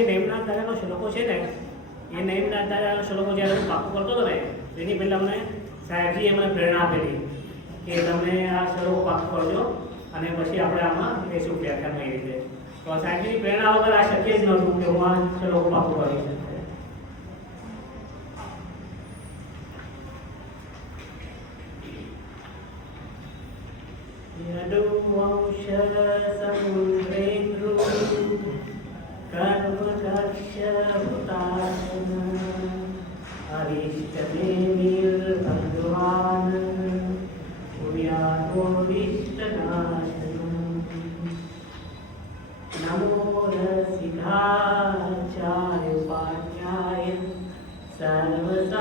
જે નેમનાથ દાદાનો શ્લોકો છે ને એ નેમનાથ દાદાનો શ્લોકો જ્યારે હું પાકું કરતો હતો ને એની પહેલાં મને સાહેબજીએ મને પ્રેરણા આપેલી કે તમે આ શ્લોકો પાકું કરજો અને પછી આપણે આમાં બેસું વ્યાખ્યાનમાં એ રીતે. તો સાહેબજીની પ્રેરણા વગર આ શક્ય જ નહોતું કે હું આ શ્લોકો પાકું કરી શકું. यदुवंश समुद्रेन्द्रु कर्मकर्षवतासन अरिष्टनेमिर्भगवान भूयातोऽरिष्टनाशन नमो रसिकाचार्य पाठ्याय सर्वसाधुभ्य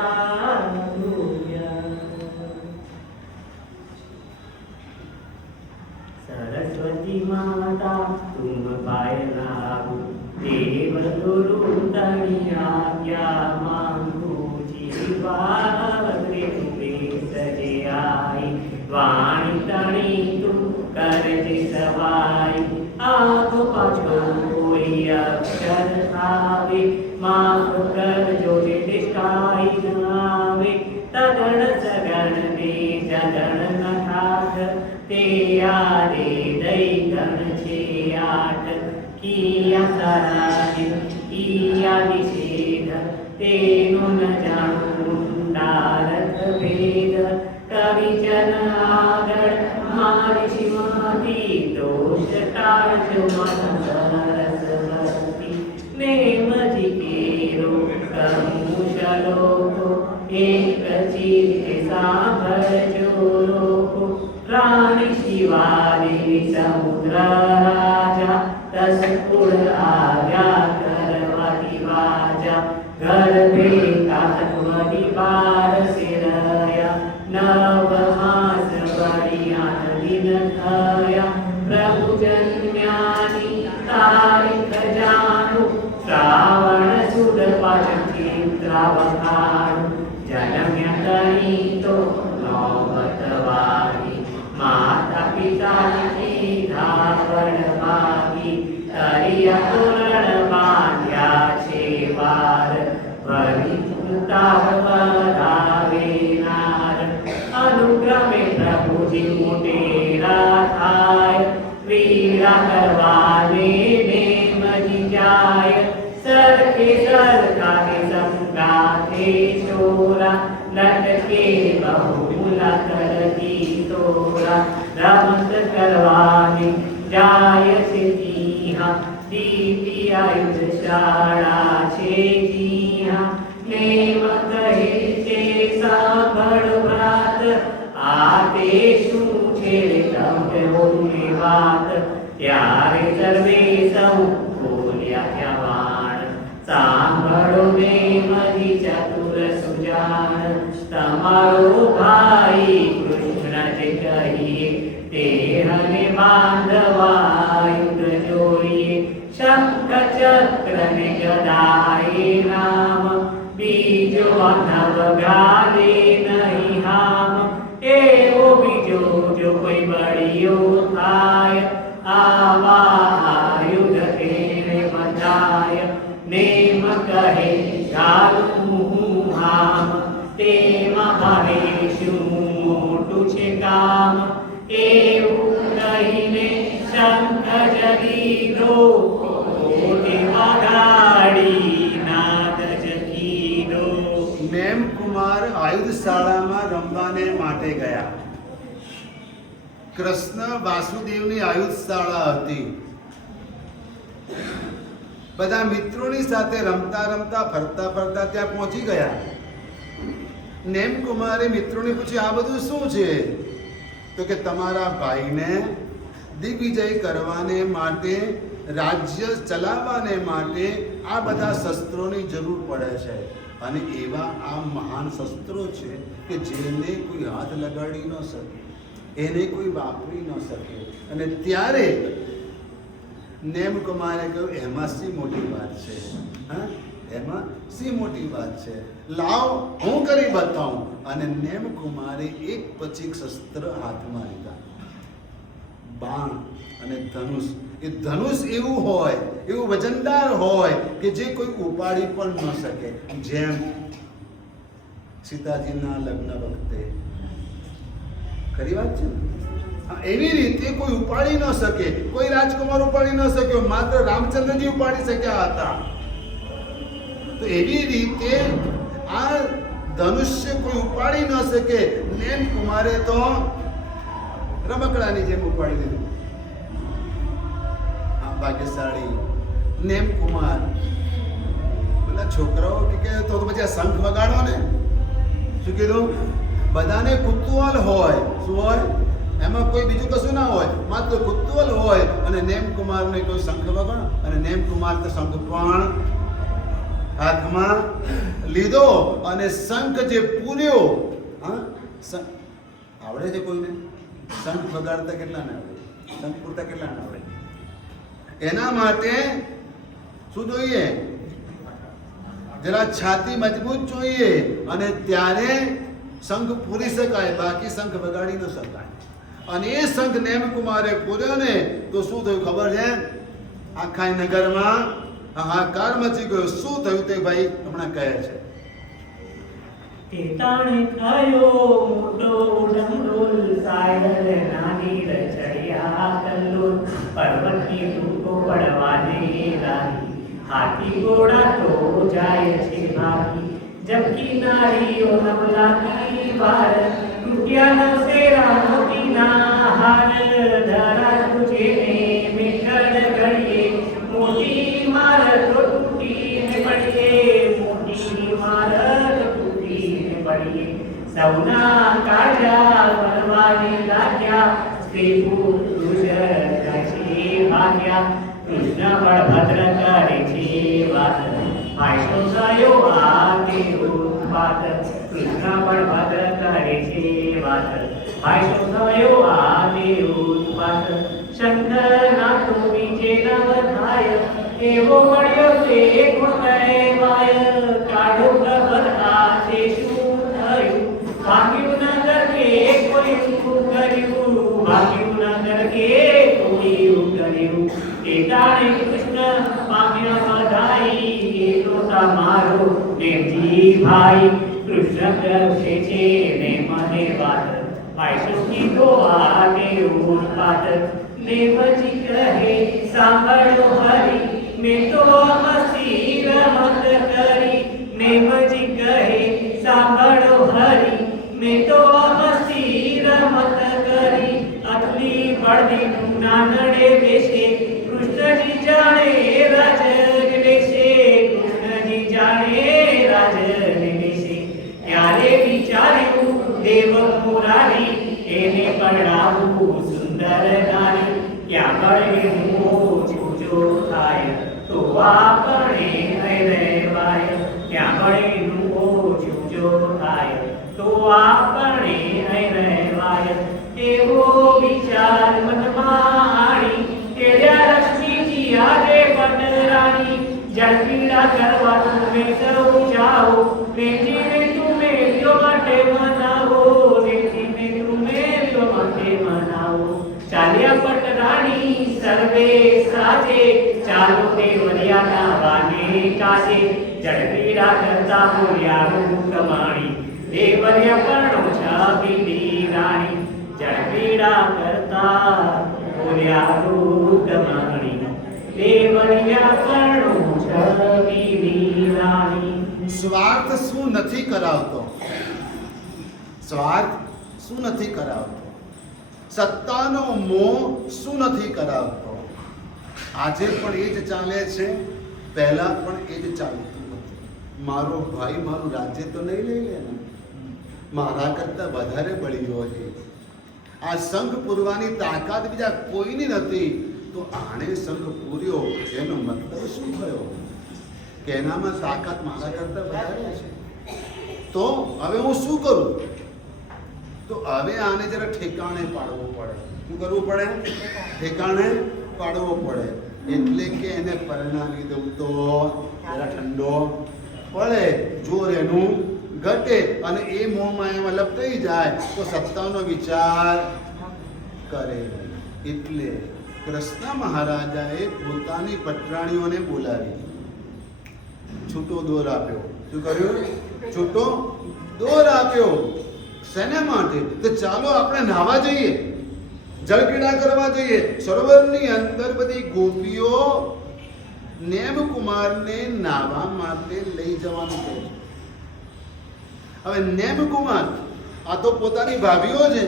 सरस्वती माता तुम पायलागु देव गुरु तनिया मांगू जीवावग्रे तुमे सजे आई वाणी तणी તું કરજે સવાય આગો પાછો કોઈ અક્ષર આવે માફ કરજો જે નિષ્ઠાઈ ન આવે તગણ સગણ ને જગણ ન થાક તે આદે દઈ ગણ છે આઠ કિયા સરાજે કિયા નિષેધ તેનું ન જાણું ડારક ભેદ કવિજન આગળ મારી શ્રીમતી દોષ ટાળજો મન સરસ્વતી નેમજી કેરો કમુશલોકો એક ચિત્તે સાંભળજો લોકો રાણી શિવાજી સમુદ્ર રાજા દસ કુળ આવ્યા કરવાથી વાજા ગર્ભે કાત્વની બાર સિરયા નવ માસ વળિયા દિન થયા પ્રભુ જન્મ્યાની તારીખ જાણું શ્રાવણ સુદ પાચન ચિત્રાવખાણું જન્મ્યા તણી તો નોબત વાગી માતા પિતાની ધાવણ માગી તરિયા તોરણ બાંધ્યા છે વાર ભરી તાવ પધાવે નાર અનુક્રમે પ્રભુજી મોટેરા થાય ક્રીડા કરવાને નેમજી જાય સરખે સરખાતે સંગાથે છોરા લટકે બહુલા તરતી તોરા રમત કરવાને જાય છે જીહા દીપી આયુધ શાળા છે જીહા નેમ કહે છે સાંભળ વ્રાત આ તે શું છે તમે બોલે વાત ત્યારે સર્વે સૌ બોલ્યા ત્યાં વાણ સાંભળો નેમજી ચતુર સુજાણ તમારો ભાઈ કૃષ્ણ જે કહીએ તે હને બાંધવા યુદ્ધ જોઈએ શંખ ચક્ર ને ગદાએ નામ બીજો નવ ગાલે નહીં હામ એવો બીજો જો કોઈ બળિયો થાય આવા આયુધ એને બધાય નેમ કહે ગાલું હું હામ તેમાં ભારે શું મોટું છે કામ એવું કહીને શંખ જગીદો કોટીમાં ગાડી નાદ જગીદો. નેમ કુમાર આયુધ શાળામાં રમવાને માટે ગયા. કૃષ્ણ વાસુદેવની આયુધ શાળા હતી. બધા મિત્રોની સાથે રમતા રમતા ફરતા ફરતા ત્યાં પહોંચી ગયા. નેમ કુમારે મિત્રોને પૂછ્યું આ બધું શું છે? તો કે તમારા ભાઈને દિગ્વિજય કરવાને માટે રાજ્ય ચલાવવાને માટે આ બધા શસ્ત્રોની જરૂર પડે છે અને એવા આ મહાન શસ્ત્રો છે કે જેને કોઈ હાથ લગાડી ન શકે, એને કોઈ વાપરી ન શકે. અને ત્યારે નેમ કુમારે કહ્યું એમાં શી મોટી વાત છે? હા, એમાં શી મોટી વાત છે? લાવ હું કરી બતાવું. અને નેમ કુમારે એક પછી એક શસ્ત્ર હાથમાં લીધા. બાણ અને ધનુષ એ ધનુષ એવું હોય, એવું વજનદાર હોય કે જે કોઈ ઉપાડી પણ ન શકે. જેમ સીતાજીના લગ્ન વખતે, ખરી વાત છે ને? એવી રીતે કોઈ ઉપાડી ન શકે, કોઈ રાજકુમાર ઉપાડી ન શક્યો, માત્ર રામચંદ્રજી ઉપાડી શક્યા હતા. તો એવી રીતે આ ધનુષ્ય કોઈ ઉપાડી ન શકે. નેમ કુમારે તો રમકડાની જેમ ઉપાડી દીધું. આ ભાગ્યશાળી નેમ કુમાર. પેલા છોકરાઓ કે તો પછી આ શંખ વગાડો ને. શું કીધું? બધાને કુતૂહલ હોય. શું હોય? એમાં કોઈ બીજું કશું ના હોય, માત્ર કુતૂહલ હોય. અને નેમ કુમારને કોઈ શંખ વગાડો, અને નેમ કુમાર તો શંખ પણ હાથમાં લીધો અને શંખ જે પૂર્યો. હા, આવડે છે કોઈને? શંખ વગાડતા કેટલા ને આવડે? શંખ પૂરતા કેટલા ને આવડે? એના માટે શું જોઈએ? જરા છાતી મજબૂત જોઈએ, અને ત્યારે શંખ પૂરી શકાય, બાકી શંખ વગાડી ન શકાય. અને એ શંખ નેમ કુમારે પૂર્યો ને તો શું થયું ખબર છે? આખા નગરમાં હાહાકાર મચી ગયો. શું થયું તે ભાઈ હમણાં કહે છે. તેતાણે ખાયો મોટો ડમરોલ, સાયર નાની રચડિયા કલ્લોલ, પર્વતની તૂટો પડવાને લાગી, હાથી ઘોડા તો જાય છે ભાગી, જબકી નારીઓ નવલાની વાર, તૂટ્યા નવસેરા મોતીના હાર, ધરા તુજે ને મેઘડ ઘડીએ, મોટી ઇમારત તૂટીને પડીએ, મોટી ઇમારત તૂટીને પડીએ, સૌના કાળજા બનવાને લાગ્યા, સ્ત્રી પુરુષ જાય ભાગ્યા, કૃષ્ણ બળભદ્ર કરે છે વાત, ભાઈનો થયો આ તે ઉત્પાત, કૃષ્ણ બળભદ્ર કરે છે વાત, ભાઈનો થયો આ તે ઉત્પાત, શંકરના તો બીજે નવ થાય, એવો મળ્યો તે ગુણ કહેવાય, કાઢો પ્રબળ આ છે શું થયું, ભાગ્યું નગર કે કોઈ કર્યું, ભાગ્યું નગર કે કોઈ કર્યું, એ તાણે કૃષ્ણ પામ્યા બધાઈ, એ તો તમારો દેવજી ભાઈ, કૃષ્ણ કરશે છે ને મને વાત, ભાઈ કીધો આ દેવું પાત, દેવજી કહે સાંભળો હરી, મેં તો મસ્તી રમત કરી, દેવજી કહે સાંભળો હરી, મેં તો મસ્તી રમત કરી, આટલી બળદીનું નાનડે બેસે, કૃષ્ણજી જાણે રાજન બેસે, કૃષ્ણજી જાણે રાજન બેસે, ત્યારે વિચાર્યું દેવ મુરારી, એને પરણાવું સુંદર નારી, ક્યાં બળે હું છૂજો થાય, તો આપણે રહેવાય, ક્યાં બળે હું છૂજો થાય, તો આપણે રહેવાય, એવો વિચાર મનમાં આણી, તેડ્યા લક્ષ્મીજી આજે પંડરાણી, જળપીડા કરવાનું મેં સૌ જાઓ, વેચીને તુમે લ્યો માટે મનાવો, વેચીને તુમે લ્યો માટે મનાવો, ચાલ્યા પટરાણી સર્વે સાજે, ચાલો દેવરિયાના વાને કાજે, જળપીડા કરતા બોલ્યા રૂકમાણી, દેવરિયા પરણો છબીલી રાણી, જળપીડા કરતા બોલ્યા રૂકમાણી, દેવરિયા પરણો છબીલી રાણી. સ્વાર્થ શું નથી કરાવતો? સ્વાર્થ શું નથી કરાવતો? સત્તાનો મોહ શું નથી કરાવતો? આજે પણ એ જ ચાલે છે, પહેલા પણ એ જ ચાલતું હતું. મારો ભાઈ મારું રાજ્ય તો નહીં લઈ લે ને, મારા કરતા વધારે બળી હોય. આ શંખ પૂરવાની તાકાત બીજા કોઈની નથી, તો આણે શંખ પૂર્યો, એનો મતલબ શું થયો? કે એનામાં તાકાત મારા કરતા વધારે છે. તો હવે હું શું કરું? તો હવે આને જરા ઠેકાણે પાડવું પડે. શું કરવું પડે? ઠેકાણે પાડવો પડે. એટલે કે એને પરણાવી દઉં તો જરા ઠંડો પડે, જોર એનું ઘટે, અને એ મોહમાં એમાં લપટાઈ જાય તો સત્તાનો વિચાર કરે. એટલે કૃષ્ણ મહારાજાએ પોતાની પટરાણીઓને બોલાવી છૂટો દોર આપ્યો. શું કર્યું? છૂટો દોર આપ્યો. શેના માટે? તો ચાલો આપણે નાહવા જઈએ, જળક્રીડા કરવા જઈએ. સરોવરની અંદર બધી ગોપીઓ નેમકુમારને નાહવા માટે લઈ જવાનું કહે છે. હવે નેમકુમાર આ તો પોતાની ભાભીઓ છે,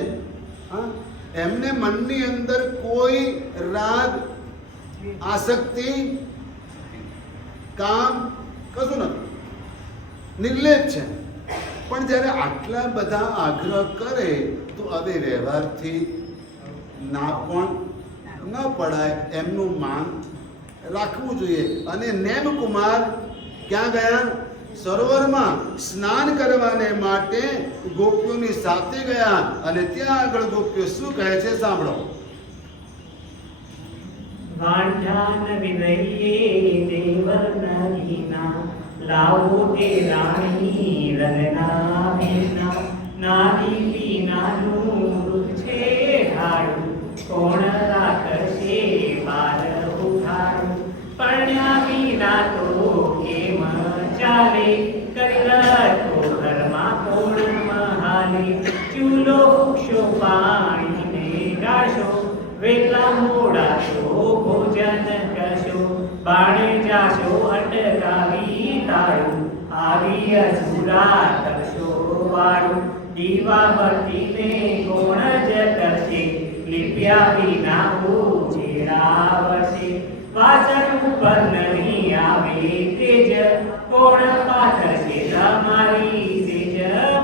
હા, એમને મનની અંદર કોઈ રાગ, આસક્તિ, કામ કશું નથી, નિર્લેપ છે. પણ જ્યારે આટલા બધા આગ્રહ કરે તો હવે વ્યવહારથી ના પણ ન પડાય, એમનું માન રાખવું જોઈએ. અને નેમકુમાર ક્યાં ગયા? સરોવરમાં સ્નાન કરવાને માટે ગોપીઓની સાથે ગયા. અને ત્યાં આગળ ગોપીઓ શું કહે છે સાંભળો. વાંઢાન વિનયે દેવર નરીના લાવો તે રાણી રંગના વિના નારી વિનાનું વૃત છે ઢાળું કોણ રાખશે બાર ઉઠાડું પરણ્યા વિના તો કેમ ચાલે કલર તો ઘરમાં કોણ મહાલે ચૂલો ઉક્ષો પાણીને ગાશો વેલા મોડા તો ભોજન કરશો બાણે જાશો અટકાવી તાળું આવી અસુરા કરશો વાળું દીવા બત્તીને કોણ જ કરશે લીપ્યા વિના ઉજેડા વરસે વાસણ ઉપર નહીં આવે તેજ કોણ પાથરશે તમારી સેજ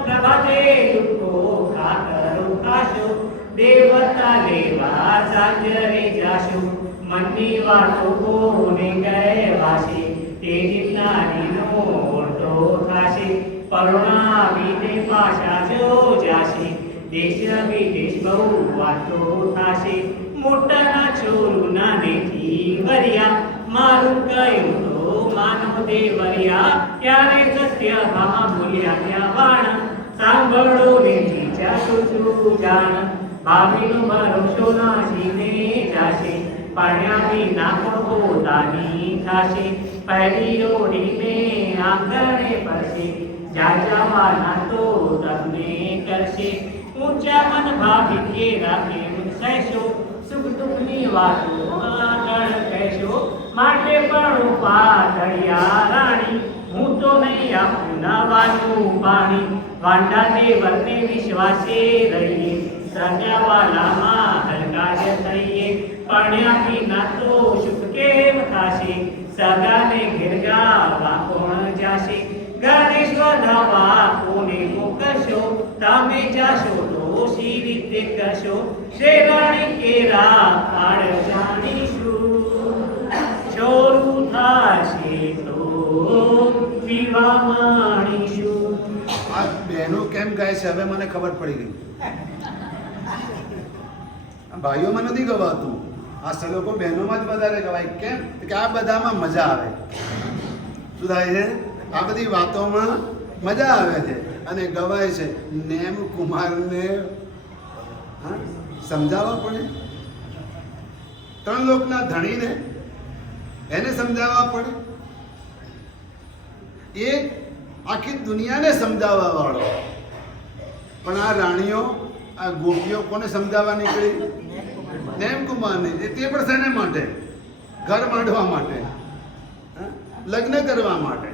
પ્રભાતે દુઃખો ખાતરો ખાશો દેવતા લેવા સાંજરે જાશો મનની વાતો કોને કહેવાશે તે જીવનારીનો ઓરડો થાશે પરુણાવીને પાછા જો જાશે દેશ વિદેશ બહુ વાતો થાશે મોટાના છોરું નાનેથી વર્યા મારું કહ્યું તો માનો દેવરિયા ત્યારે સત્ય હા બોલ્યા ત્યાં વાણ સાંભળો ને જાશું છું જાણ ભાવીનો ભરોસો નાશીને જાશે પાણ્યા વિના પણ પોતાની થાશે પહેલી ઓઢીને આંગણે પડશે જાજાવાના તો તમને કરશે ઊંચા મન ભાવી કે રાખે સહેશો સુખ દુઃખની વાતો આગળ કહેશો માટે પણ પાતળિયા રાણી હું તો નહીં આપું નવાનું પાણી વાંડા દેવરને વિશ્વાસે રહીએ સગાવાલામાં હલકાશ થઈએ પરણ્યા વિના તો સુખ કેમ થાશે સગાને ઘેર ગાવા કોણ જાશે ગણેશ વધાવા કોને મોકલશો તમે જાશો તો સી રીતે કરશો શેરાણી કેરા કાળ જાણીશું ચોરું થાશે તો પીવા માણીશું. આ બહેનો કેમ ગાય છે હવે મને ખબર પડી ગઈ. ભાઈઓમાં નથી ગવાતું, આ શ્લોકો બહેનોમાં જ વધારે ગવાય. કેમ કે આ બધામાં મજા આવે. શું થાય છે? આ બધી વાતોમાં મજા આવે છે અને ગવાય છે. નેમકુમારને સમજાવવા પડે, ત્રણ લોકના ધણીને એને સમજાવવા પડે, એ આખી દુનિયાને સમજાવવા વાળો. પણ આ રાણીઓ, આ ગોપીઓ કોને સમજાવવા નીકળી? નેમકુમારને. તે પણ શેને માટે? ઘર માંડવા માટે, લગ્ન કરવા માટે.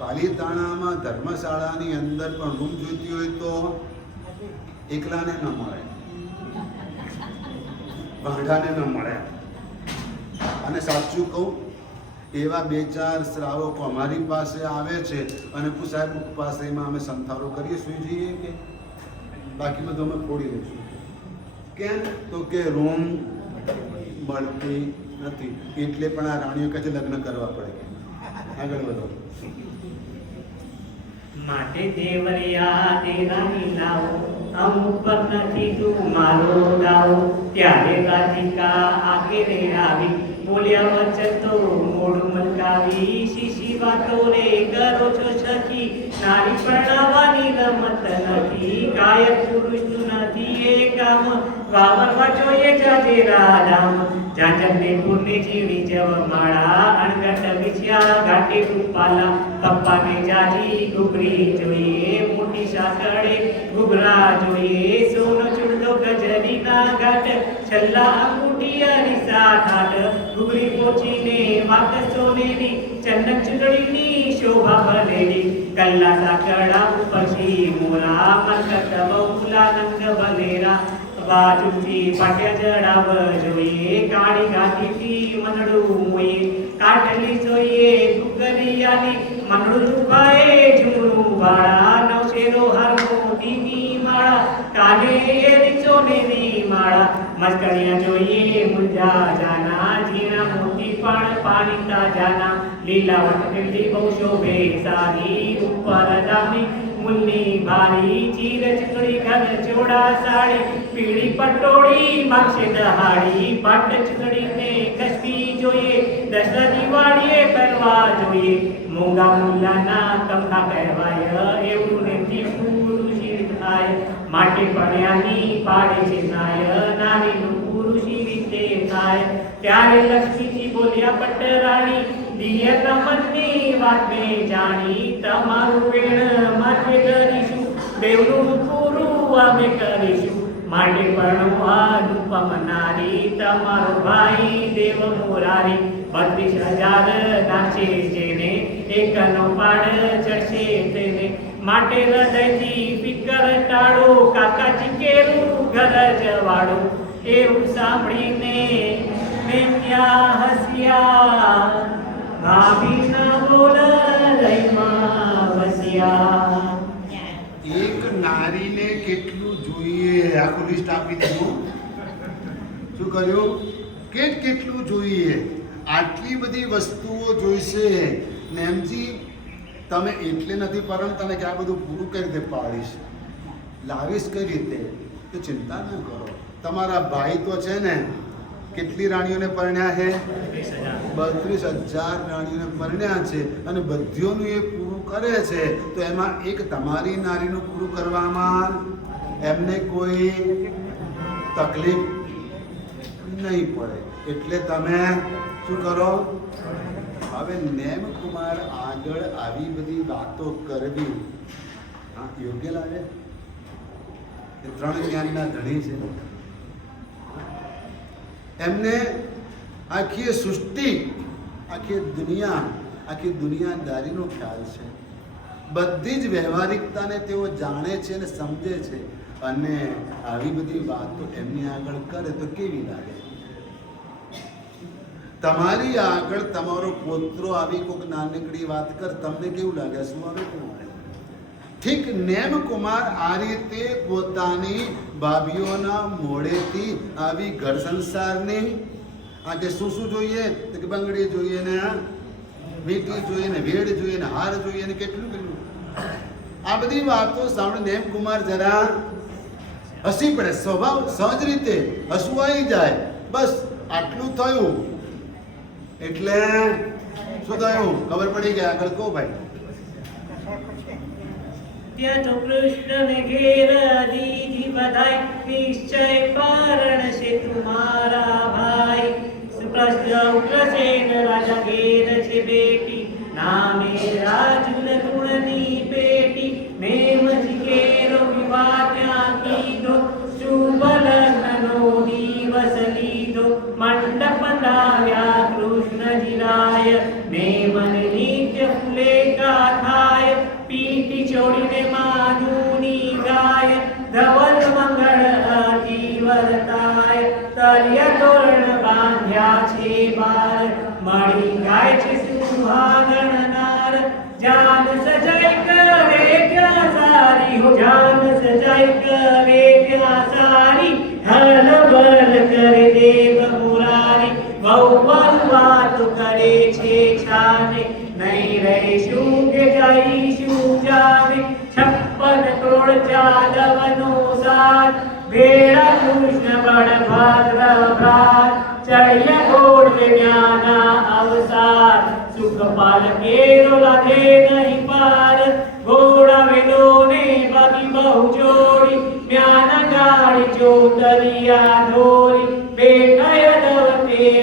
પાલીતાણામાં ધર્મશાળાની અંદર પણ રૂમ જોઈતી હોય તો એકલાને ન મળે, ભાંડાને ન મળે. અને સાચું કહું, એવા બે ચાર શ્રાવકો અમારી પાસે આવે છે અને સાહેબ પાસેમાં અમે સંથારો કરીએ, સુઈ જઈએ કે બાકી બધું અમે ફોડી દઈશું. કેમ? તો કે રૂમ મળતી નથી, એટલે પણ આ રાણીઓ કહે છે લગ્ન કરવા પડે. આગળ વધો. માટે દેવરિયા દેરાની લાવો અમુક પર નથી તું મારો દાવો ત્યારે રાધિકા આખરે આવી બોલ્યા વચન તો મોઢું મલકાવી શીશી વાતો રે કરો છો સખી નારી પ્રણાવાની રમત નથી કાયક પુરુષનું નથી એ કામ વાવરવા જોઈએ જાજે રાધામ જાંજમને પૂર્ણે જીવી જવ માળા અણગટ વિછ્યા ઘાટે રૂપાલા કપ્પાને જાજી ઘૂઘરી જોઈએ મોટી સાંકળે ઘૂઘરા જોઈએ સોનો ચૂડો ગજરીના ઘાટ છલ્લા અંગૂઠિયાની સાઠાટ ઘૂઘરી પોચીને વાત સોનેરી ચંદન ચૂંટણીની શોભા ભલેરી કલ્લા સાંકળા પછી મોરા મરકત બહુલા નંગ ભલેરા બાજુથી પાટ્યા જડાવ જોઈએ કાળી ગાંઠીથી મનડું મોઈએ કાટલી જોઈએ ઘૂઘરિયાની મનડું દુખાએ ઝૂમડું વાળા નવશેરો હાર મોતીની માળા કાને એરી સોનેરી માળા મસ્કરિયા જોઈએ મુંજા જાના ઝીણા મોતી પણ પાણીતા જાના લીલા વટકેલી બહુ શોભે સારી ઉપર દામની મુલ્લી ભારી ચીર ચીકણી ઘન ચોડા સાડી પીળી પટોળી માગશે દહાડી પાટ ચીકણીને કસબી જોઈએ દશરા દિવાળીએ કરવા જોઈએ મોંઘા મુલ્લાના કમખા કહેવાય એવું નેમથી પુરુષી થાય માટે પડ્યાની પાડે છે નાય નારીનું પુરુષી રીતે થાય ત્યારે લક્ષ્મીજી બોલ્યા પટરાણી દિયત મનની વાત મેં જાણી તમારું વેણ માથે કરીશું દેવનું પૂરું અમે કરીશું માટે પરણવા રૂપમ નારી તમારો ભાઈ દેવ મોરારી 32,000 નાચે જેને એકનો પાડ ચડશે તેને માટે હૃદયથી ફિકર ટાળો કાકાજી કેરું ઘર જવાડો એવું સાંભળીને મેં ત્યાં હસ્યા ભાભીના બોલ લઈમાં વસ્યા એક નારીને કેટલું જોઈએ આખું લિસ્ટ આપી દીધું શું કર્યું કેટલું જોઈએ આટલી બધી વસ્તુઓ જોઈશે નેમજી તમે એટલે નથી પરણતા ને કે આ બધું પૂરું કઈ રીતે પાડીશ લાવીશ કઈ રીતે તો ચિંતા ન કરો તમારા ભાઈ તો છે ને કેટલી રાણીઓને પરણ્યા છે 32,000 રાણીઓને પરણ્યા છે અને બધીઓનું એ પૂરું કરે છે તો એમાં એક તમારી નારીનું પૂરું કરવામાં એમને કોઈ તકલીફ નહીં પડે એટલે તમે શું કરો હવે નેમકુમાર આગળ આવી બધી વાતો કરવી યોગ્ય લાગે એ 3 જ્ઞાનના ધણી છે એમને આખી સૃષ્ટિ આખી દુનિયાદારીનો ખ્યાલ છે બધી જ વ્યવહારિકતાને તેઓ જાણે છે અને સમજે છે અને આવી બધી વાતો એમની આગળ કરે તો કેવી લાગે તમારી આગળ તમારો પોત્રો આવી કોઈક નાનકડી વાત કર તમને કેવું લાગે શું આવે કેવું ઠીક નેમકુમાર આ રીતે પોતાની ભાભીઓના મોઢેથી આવી ઘર સંસારની આજે શું જોઈએ તો કે બંગડી જોઈએ ને વીંટી જોઈએ ને વેડ જોઈએ ને હાર જોઈએ ને કેટલું આ બધી વાતો સાંભળીને નેમકુમાર જરા હસી પડે સ્વભાવ સહજ રીતે હસવું આવી જાય બસ આટલું થયું એટલે શું થયું ખબર પડી ગઈ આગળ કહો ભાઈ ત્યાં તો કૃષ્ણને ઘેર દીધી બધાઈ નિશ્ચય પરણશે તુમારા ભાઈ ઉગ્રસેન રાજા ઘેર છે બેટી નામે રાજુલ ગુણની પેટી નેમજી કેરો વિવાહ ત્યાં કીધો શુભ લગ્નનો દિવસ લીધો મંડપ લાવ્યા કૃષ્ણજી રાય નેમન નિત્ય ફૂલે ગાથાય પીટી છોડીને માધુની ગાય ધવલ મંગળ અતિ વર્તાય તરિયા તોરણ બાંધ્યા છે બાર મળી ગાય છે સુહાગણ નાર જાન સજાઈ કરે ક્યાં સારી હો જાન સજાઈ કરે ક્યાં સારી હલ બલ કરે દેવ મુરારી બહુ વાત કરે છે છાને નહીં રહીશું કે જઈશું જાને 56 કરોડ ચાલવનો સાથ ભેળા કૃષ્ણ બળભદ્ર ભ્રાત ચડ્યા ઘોડ જ્ઞાના અવસાર સુખ પાલકેરો લાગે નહીં પાર ઘોડા વેદોને બાકી બહુ જોડી જ્ઞાન ગાડી ચોતરિયા ધોરી બેઠા દવતે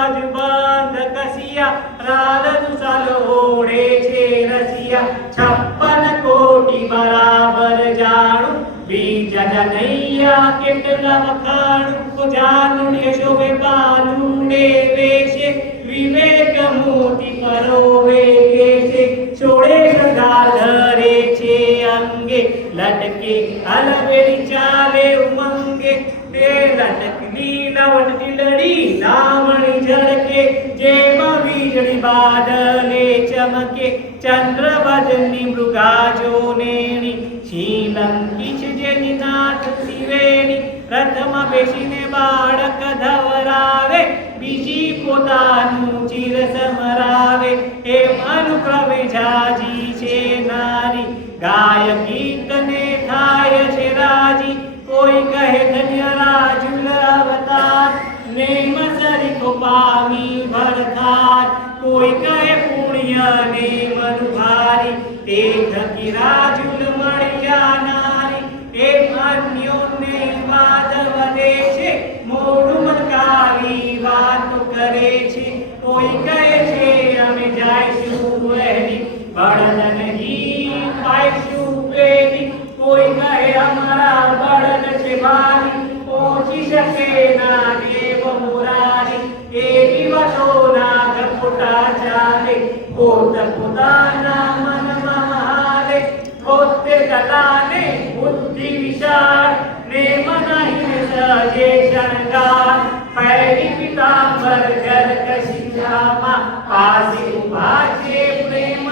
બાજુ બંધ કસિયા રાધનું સાલ ઓઢે છે રસિયા 56 કોટી બરાબર જાણું બીજા જનૈયા કેટલા વખાણું જાનુડે શોભે બાલુડે વેશે વિવેક મોતી પરોવે કેશે છોડે ગંગાધરે છે અંગે લટકે અલબેડી ચાલે ઉમંગે તે લટકની લવટ દિલડી લાવણી ઝળકે જેમાં વીજળી બાદલે ચમકે ચંદ્ર વદની મૃગાજો નેણી શ્રીલંકી છે જેની નાથ ત્રિવેણી રથમાં બેસીને બાળક ધવરાવે બીજી પોતાનું ચિર સમરાવે એમ અનુક્રમે જાજી છે નારી ગાય ગીતને થાય છે રાજી કોઈ કહે ધન્ય રાજુલ અવતાર નેમ સરીખો પામી ભરથાર કોઈ કહે પુણ્ય ને મનુભારી તે થકી રાજુલ મળી જાનારી એમ અન્યોને વાદ વધે છે મોઢું મટકાવી વાતો કરે છે કોઈ કહે છે અમે જાઈશું વહેલી બળદ નહીં પાઈશું પેલી કોઈ કહે અમારા બળદ છે ભારી પહોંચી શકે ના દેવ મુરારી એવી વાતોના ગપોટા ચાલે પોત પોતાના મનમાં હાલે પોતે કલાને બુદ્ધિ વિશાળ ને મનાઈને સજે શણગાર પહેરી પિતાંબર જરક શિંજામાં પાસે ઉભા છે પ્રેમ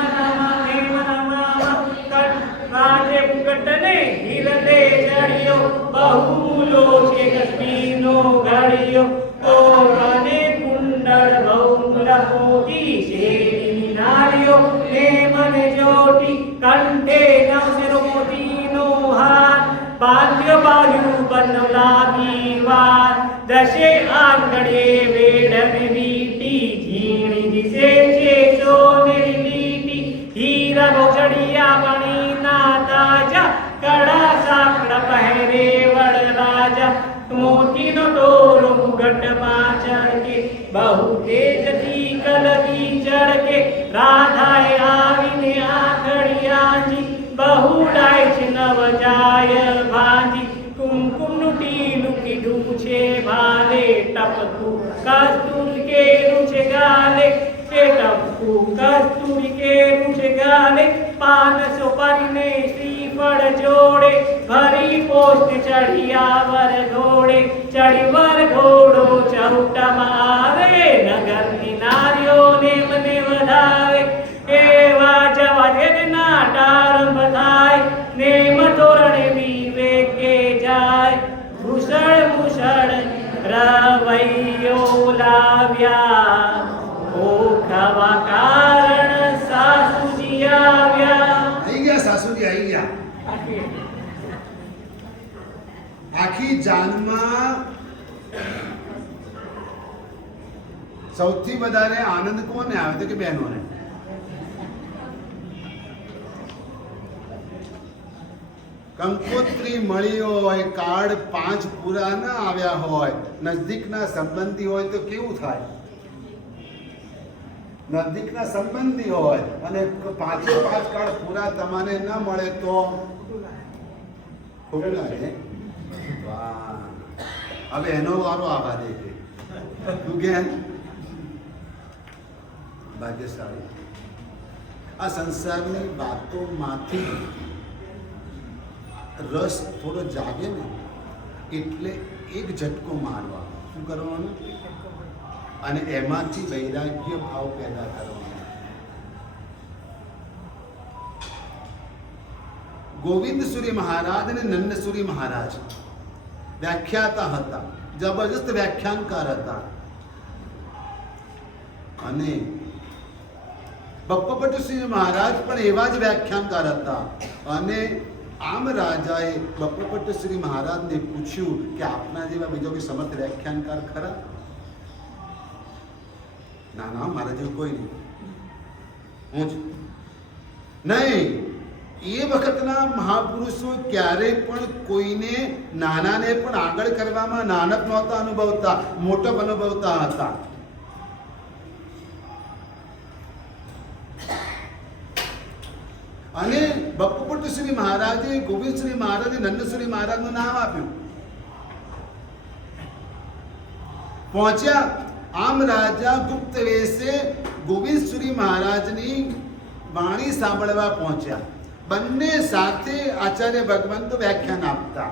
કાંઠે પુકટને હિરદે ચડ્યો બહુલો છે કશ્મીરનો ઘડિયો તો કાને કુંડળ બહુમૂલ મોતી શેરી નાળિયો ને મને જોટી કંઠે નવસેરો મોતીનો હાર બાંધ્યો બાજુ બંધ લાગી વાર દશે આંગણે વેડને વીટી ઝીણી દિશે છે સોનેરી લીટી હીરા ગોચડિયા બની તાજા કડા સાંકડા પહેરે વડરાજા મોતીનો દોરો મુગટમાં ચડકે બહુ તેજથી કલગી ચડકે રાધાએ આવીને આંગળી આંજી બહુ ડાય છે નવ જાય ભાંજી કુમકુમનું ટીલું કીધું છે ભાલે ટપકું કસ્તુરી કેરું છે ગાલે તે ટપકું કસ્તુરી કેરું છે ગાલે પાન સોપારીને શ્રીફળ જોડે ભરી પોસ્ટ ચઢિયા વર ઘોડે ચડી વર ઘોડો ચૌટામાં આવે નગરની નારીઓને મને વધાવે એવા જવા જેના ડારંભ થાય નેમ તોરણે વિવેકે જાય ભૂષણ ભૂષણ રવૈયો લાવ્યા ઓખવા કારણ સાસુજી આવ્યા આવી ગયા સાસુજી આવી ગયા આખી જાનમાં સૌથી વધારે આનંદ કોને આવે તો કે બહેનોને કંકોત્રી મળી હોય કાર્ડ 5 પૂરા ના આવ્યા હોય નજદીકના સંબંધી હોય તો કેવું થાય નજદીકના સંબંધી હોય અને 5 કાર્ડ પૂરા તમને ન મળે તો ખૂબ લાગે વાહ હવે એનો વારો આવા દે કે તું કે ભાગ્યશાળી આ સંસારની વાતોમાંથી રસ થોડો જાગે ને એટલે એક ઝટકો મારવા શું કરવાનું અને એમાંથી વૈરાગ્ય ભાવ પેદા કરવાનો ગોવિંદસુરી મહારાજ અને નંદસુરી મહારાજ વ્યાખ્યાતા હતા જબરજસ્ત વ્યાખ્યાનકાર હતા અને બપ્પાપટ્ટશ્રી મહારાજ પણ એવા જ વ્યાખ્યાનકાર હતા અને આમ રાજાએ બપ્પાપટ્ટશ્રી મહારાજને પૂછ્યું કે આપના જેવા બીજો કોઈ સમર્થ વ્યાખ્યાનકાર ખરા ના ના મારા જેવું કોઈ નહીં હું જ નહીં એ વખતના મહાપુરુષો ક્યારેય પણ કોઈને નાનાને પણ આગળ કરવામાં નાનક નહોતા અનુભવતા મોટપ અનુભવતા હતા અને બપ્પુપુટ શ્રી મહારાજે ગોવિંદશ્રી મહારાજે નંદશ્રી મહારાજનું નામ આપ્યું. પહોંચ્યા. આમ રાજા ગુપ્ત વેશે ગોવિંદશ્રી મહારાજની વાણી સાંભળવા પહોંચ્યા. બંને સાથે આચાર્ય ભગવંત વ્યાખ્યાન આપતા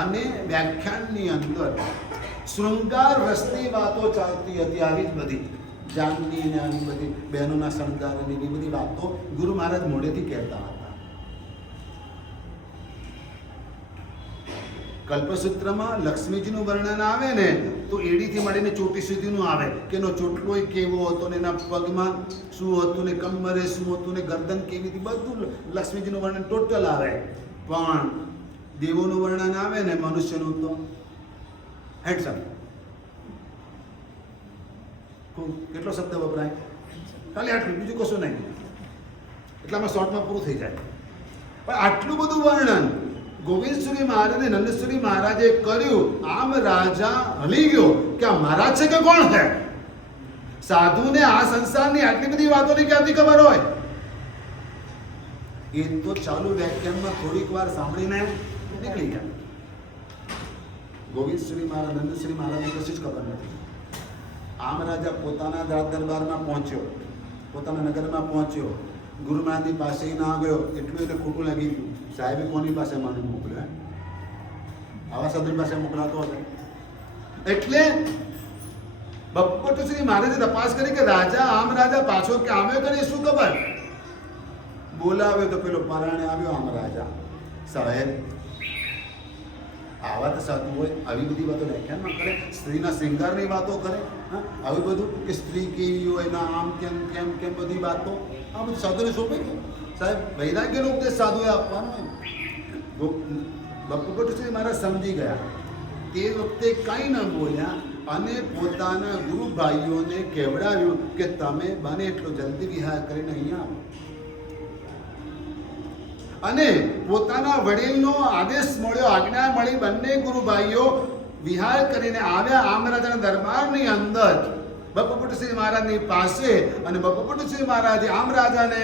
અને વ્યાખ્યાનની અંદર શૃંગાર રસની વાતો ચાલતી હતી. આવી જ બધી જાનની ને આવી બધી બહેનોના શણગારની એવી બધી વાતો ગુરુ મહારાજ મોઢેથી કહેતા હતા. કલ્પસૂત્રમાં લક્ષ્મીજીનું વર્ણન આવે ને તો એડીથી મળીને ચોટી સુધીનું આવે કે એનો ચોટલો કેવો હતો ને એના પગમાં શું હતું ને કમરે શું હતું ને ગરદન કેવી હતી, બધું લક્ષ્મીજીનું વર્ણન ટોટલ આવે. પણ દેવોનું વર્ણન આવે ને મનુષ્યનું તો હેન્ડસમ. કેટલો શબ્દ વપરાય? ખાલી આટલું, બીજું કશું નહીં. એટલામાં શોર્ટમાં પૂરું થઈ જાય. પણ આટલું બધું વર્ણન ગોવિંદશ્રી મહારાજે નંદશ્રી મહારાજે કર્યું. આમ રાજા હલી ગયો કે આ મહારાજ છે કે કોણ છે? સાધુને આ સંસારની આટલી બધી વાતોની ક્યાંથી ખબર હોય? એ તો ચાલુ વ્યાખ્યાનમાં થોડીક વાર સાંભળીને નીકળી ગયા. ગોવિંદશ્રી મહારાજ નંદશ્રી મહારાજને કશી જ ખબર નથી. આમ રાજા પોતાના રાજ દરબારમાં પહોંચ્યો, પોતાના નગરમાં પહોંચ્યો. ગુરુ મહારાજની પાસે ના ગયો. એટલું એને ખોટું લાગી ગયું. સાહેબે કોની પાસે માનું મોકલ્યા? આવા સાધુ પાસે મોકલાતો હતો. એટલે બપ્પટશ્રી મહારાજે તપાસ કરી કે રાજા આમ રાજા પાછો કે આવ્યો કરી શું ખબર? બોલાવ્યો તો પેલો પરાણે આવ્યો. આમ રાજા સાહેબ આવા તો સાધુ હોય આવી બધી વાતો વ્યાખ્યાનમાં કરે, સ્ત્રીના શૃંગારની વાતો કરે, હા આવી બધું કે સ્ત્રી કેવી હોય ના આમ કેમ કેમ કેમ બધી વાતો આ બધું સાધુને શોભે કે? સાહેબ વૈરાગ્યનો ઉપદેશ સાધુએ આપવાનો હોય. બપ્પુપટશ્રી મહારાજ સમજી ગયા. તે વખતે કાંઈ ન બોલ્યા અને પોતાના ગુરુ ભાઈઓને કહેવડાવ્યું કે તમે બને એટલો જલ્દી વિહાર કરીને અહીંયા આવો. અને પોતાના વડીલનો આદેશ મળ્યો, આજ્ઞા મળી. બંને ગુરુ ભાઈઓ વિહાર કરીને આવ્યા આમ રાજાના દરબારની અંદર બપ્પુપટશ્રી મહારાજની પાસે. અને બપ્પુપટશ્રી મહારાજે આમ રાજાને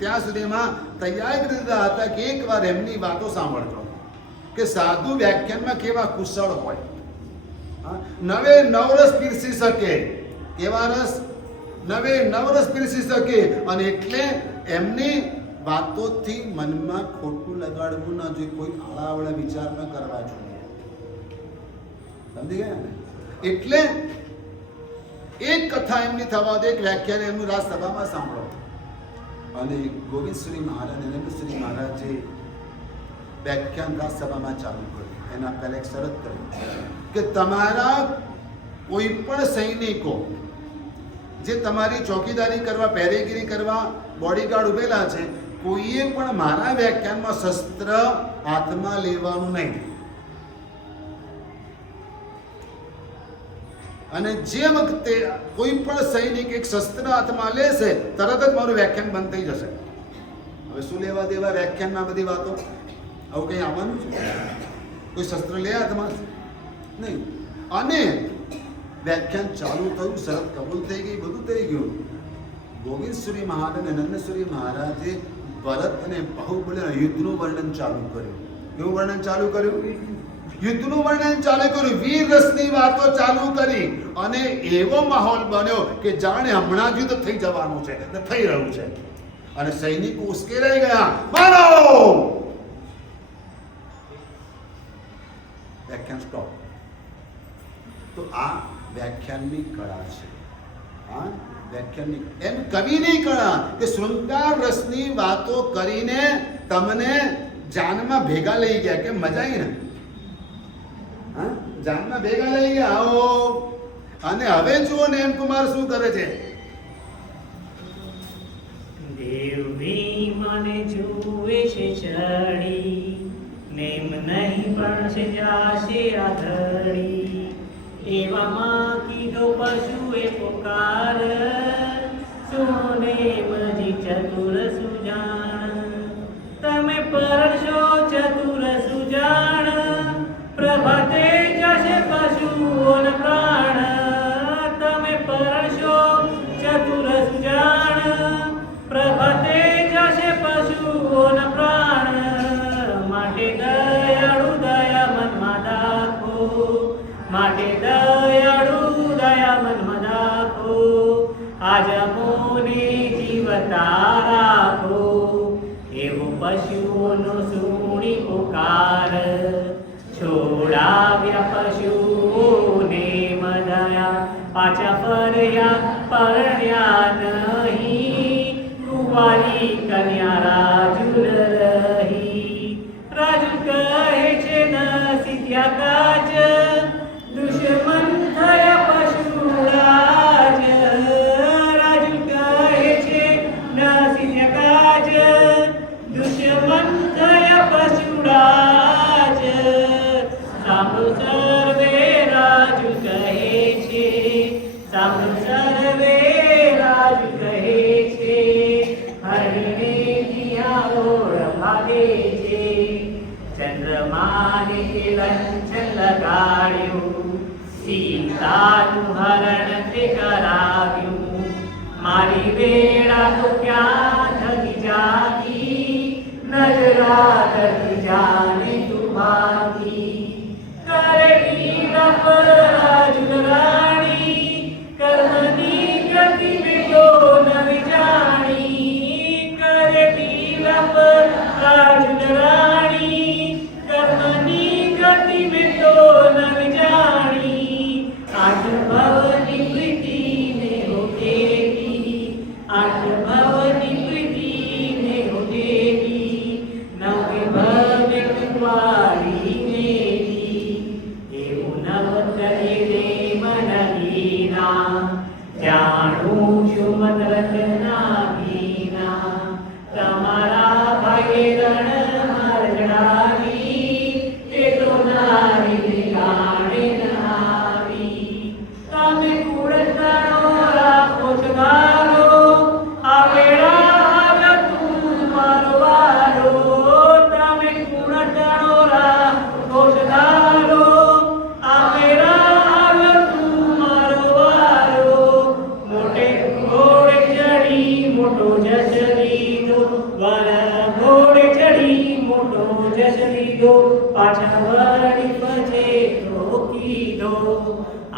ત્યાં સુધીમાં તૈયાર કરી દીધા હતા કે એકવાર એમની વાતો સાંભળજો કે સાધુ વ્યાખ્યાનમાં કેવા કુશળ હોય. નવે નવ રસ પીરસી શકે. કેવા રસ? નવે નવ રસ પીરસી શકે. અને એટલે એમની વાતોથી મનમાં ખોટું લગાડવું ન જોઈએ, કોઈ આળાવળા વિચાર ન કરવા જોઈએ. સમજી ગયા ને? એટલે એક કથા એમની થવા દે, એક વ્યાખ્યાન એમનું રાજસભામાં સાંભળો. અને ગોવિંદશ્રી મહારાજ નરેન્દ્રશ્રી મહારાજે વ્યાખ્યાન રાજસભામાં ચાલુ કર્યું. એના પહેલા એક શરત કરી કે તમારા કોઈ પણ સૈનિકો જે તમારી ચોકીદારી કરવા, પહેરેગીરી કરવા બોડીગાર્ડ ઉભેલા છે, કોઈએ પણ મારા વ્યાખ્યાનમાં શસ્ત્ર હાથમાં લેવાનું નહીં. અને જે વખતે કોઈ પણ સૈનિક એક શસ્ત્ર હાથમાં લેશે તરત જ મારું વ્યાખ્યાન બંધ થઈ જશે. હવે શું લેવા દેવા વ્યાખ્યાનમાં બધી વાતો? આવું કંઈ આવવાનું છે? કોઈ શસ્ત્ર લે હાથમાં? નહીં. અને વ્યાખ્યાન ચાલુ થયું, શરત કબૂલ થઈ ગઈ, બધું થઈ ગયું. ગોવિંદશ્રી મહારાજ અને નંદશ્રી મહારાજે ભરત અને બાહુબલીના યુદ્ધનું વર્ણન ચાલુ કર્યું. કેવું વર્ણન ચાલુ કર્યું? યુદ્ધનું વર્ણન ચાલુ કર્યું. વીર રસની વાતો ચાલુ કરી. અને એવો માહોલ બન્યો કે જાણે હમણાં જ યુદ્ધ થઈ જવાનું છે ને થઈ રહ્યું છે. અને સૈનિકો ઉશ્કેરાઈ ગયા. મારો વ્યાખ્યાન સ્ટોપ. તો આ વ્યાખ્યાનની કળા છે. હા, વ્યાખ્યાનની એમ કવિની કળા કે શૃંગાર રસની વાતો કરીને તમને જાનમાં ભેગા લઈ ગયા. કે મજા આવી ને? હા, જાનમાં ભેગા લઈ ગયા. આવો. અને હવે જુઓ ને એમ કુમાર શું કરે છે? દેવી મને જુએ છે ચડી, નેમ નહીં પણ છે જાશે આધડી. એવામાં કીધો પશુએ પોકાર, સુને મજી ચતુર સુજાણ. તમે પરશો ચતુર સુજાણ, પ્રભાતે જશે પશુઓન પ્રાણ. તમે પરશો ચતુર સુજાણ, પ્રભા રાજમોને જીવતા રાખો, એવું પશુઓનો સુણી પુકાર. છોડાવ્યા પશુઓને મદાયા, પાછા ફર્યા પરણ્યા નહીં. કુંવારી કન્યા રાજુલ રહી. રાજુ કહે છે ન સીધ્યા કાજ, દુશ્મન થયા પશુરાજ. રાજુ કહે છે ન સીધ્યા કાજ, દુશ્મન થયા પશુરાજ. સાંભળો સર્વે રાજુ કહે છે, સાંભળો સર્વે રાજુ કહે છે. હરિને દિયા ઓળખાવે છે, ચંદ્રમાને લંચન લગાડ્યું, સીતાનું હરણ તે કરાવ્યું. મારી વેળા તો ક્યાં થકી જાતી, નજરા થકી જાને તું ભાગી. કરેલી રફ રાજુ રાણી, કર્મની ગતિ મેં તો નવી જાણી. કરેલી રફ રાજુ રાણી, કર્મની ગતિ મેં તો નવી જાણી. આઠ ભવની પ્રીતિને હોટેલી, આઠ ભવની પ્રીતિને હોટેલી. નવે ભવે કુંવારી મેલી, એવું નવતરે રે મન ગીના. જાણું છું મત રચના ગીના, તમારા ભાઈએ રણ માર જણાવી. તે તો નારી ગાણે નહાવી. તમે કુળતણો રાખો છો ગારો, આ વેળા આવ્યો તું મારો વારો. તમે કુળતણો રાખો છો ગારો, આ વેળા આવ્યો તું મારો વારો. મોટે ઘોડે ચડી મોટો જશ લીધો, વર ઘોડે ચડી મોટો જશ લીધો. પાછા વળી પછેતો કીધો,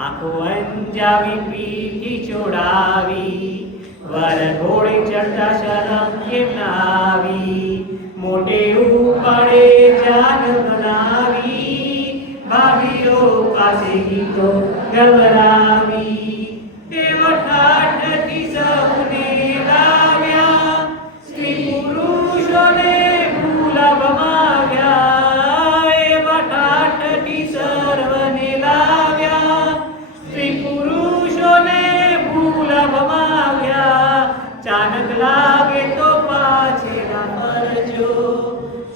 આંખો અંજાવી પીઠી ચોડાવી. વર ઘોડે ચડતા શરમ કેમ ના આવી, મોટે ઉપાડે જાન બનાવી. ભાભીઓ પાસે ગીતો ગવરાવી. તેઓ ઠાઠથી સૌને લાવ્યા, સ્ત્રી પુરુષોને ભૂલા ભમાવ્યા. એવા ઠાઠથી સર્વને લાવ્યા, સ્ત્રી પુરુષોને ભૂલા ભમાવ્યા. ચાનક લાગે તો પાછેના ફરજો,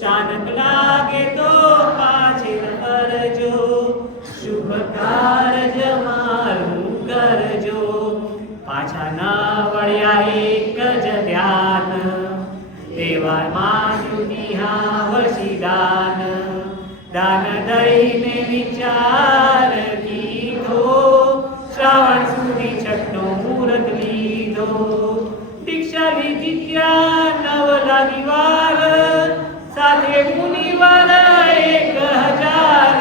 ચાનક લાગે તો પાછેના ફરજો. શુભ કારજ મારું કરજો, પાછા ના વળ્યા એક જ ધ્યાન. દેવા માન્યું નિહાવશી દાન, દાન દઈને વિચાર કીધો. શ્રાવણ સુધી છઠ્ઠો મુહૂર્ત લીધો. દીક્ષા લીધી ત્યાં નવ લાગી વાર, સાથે મુનિવાર 1000.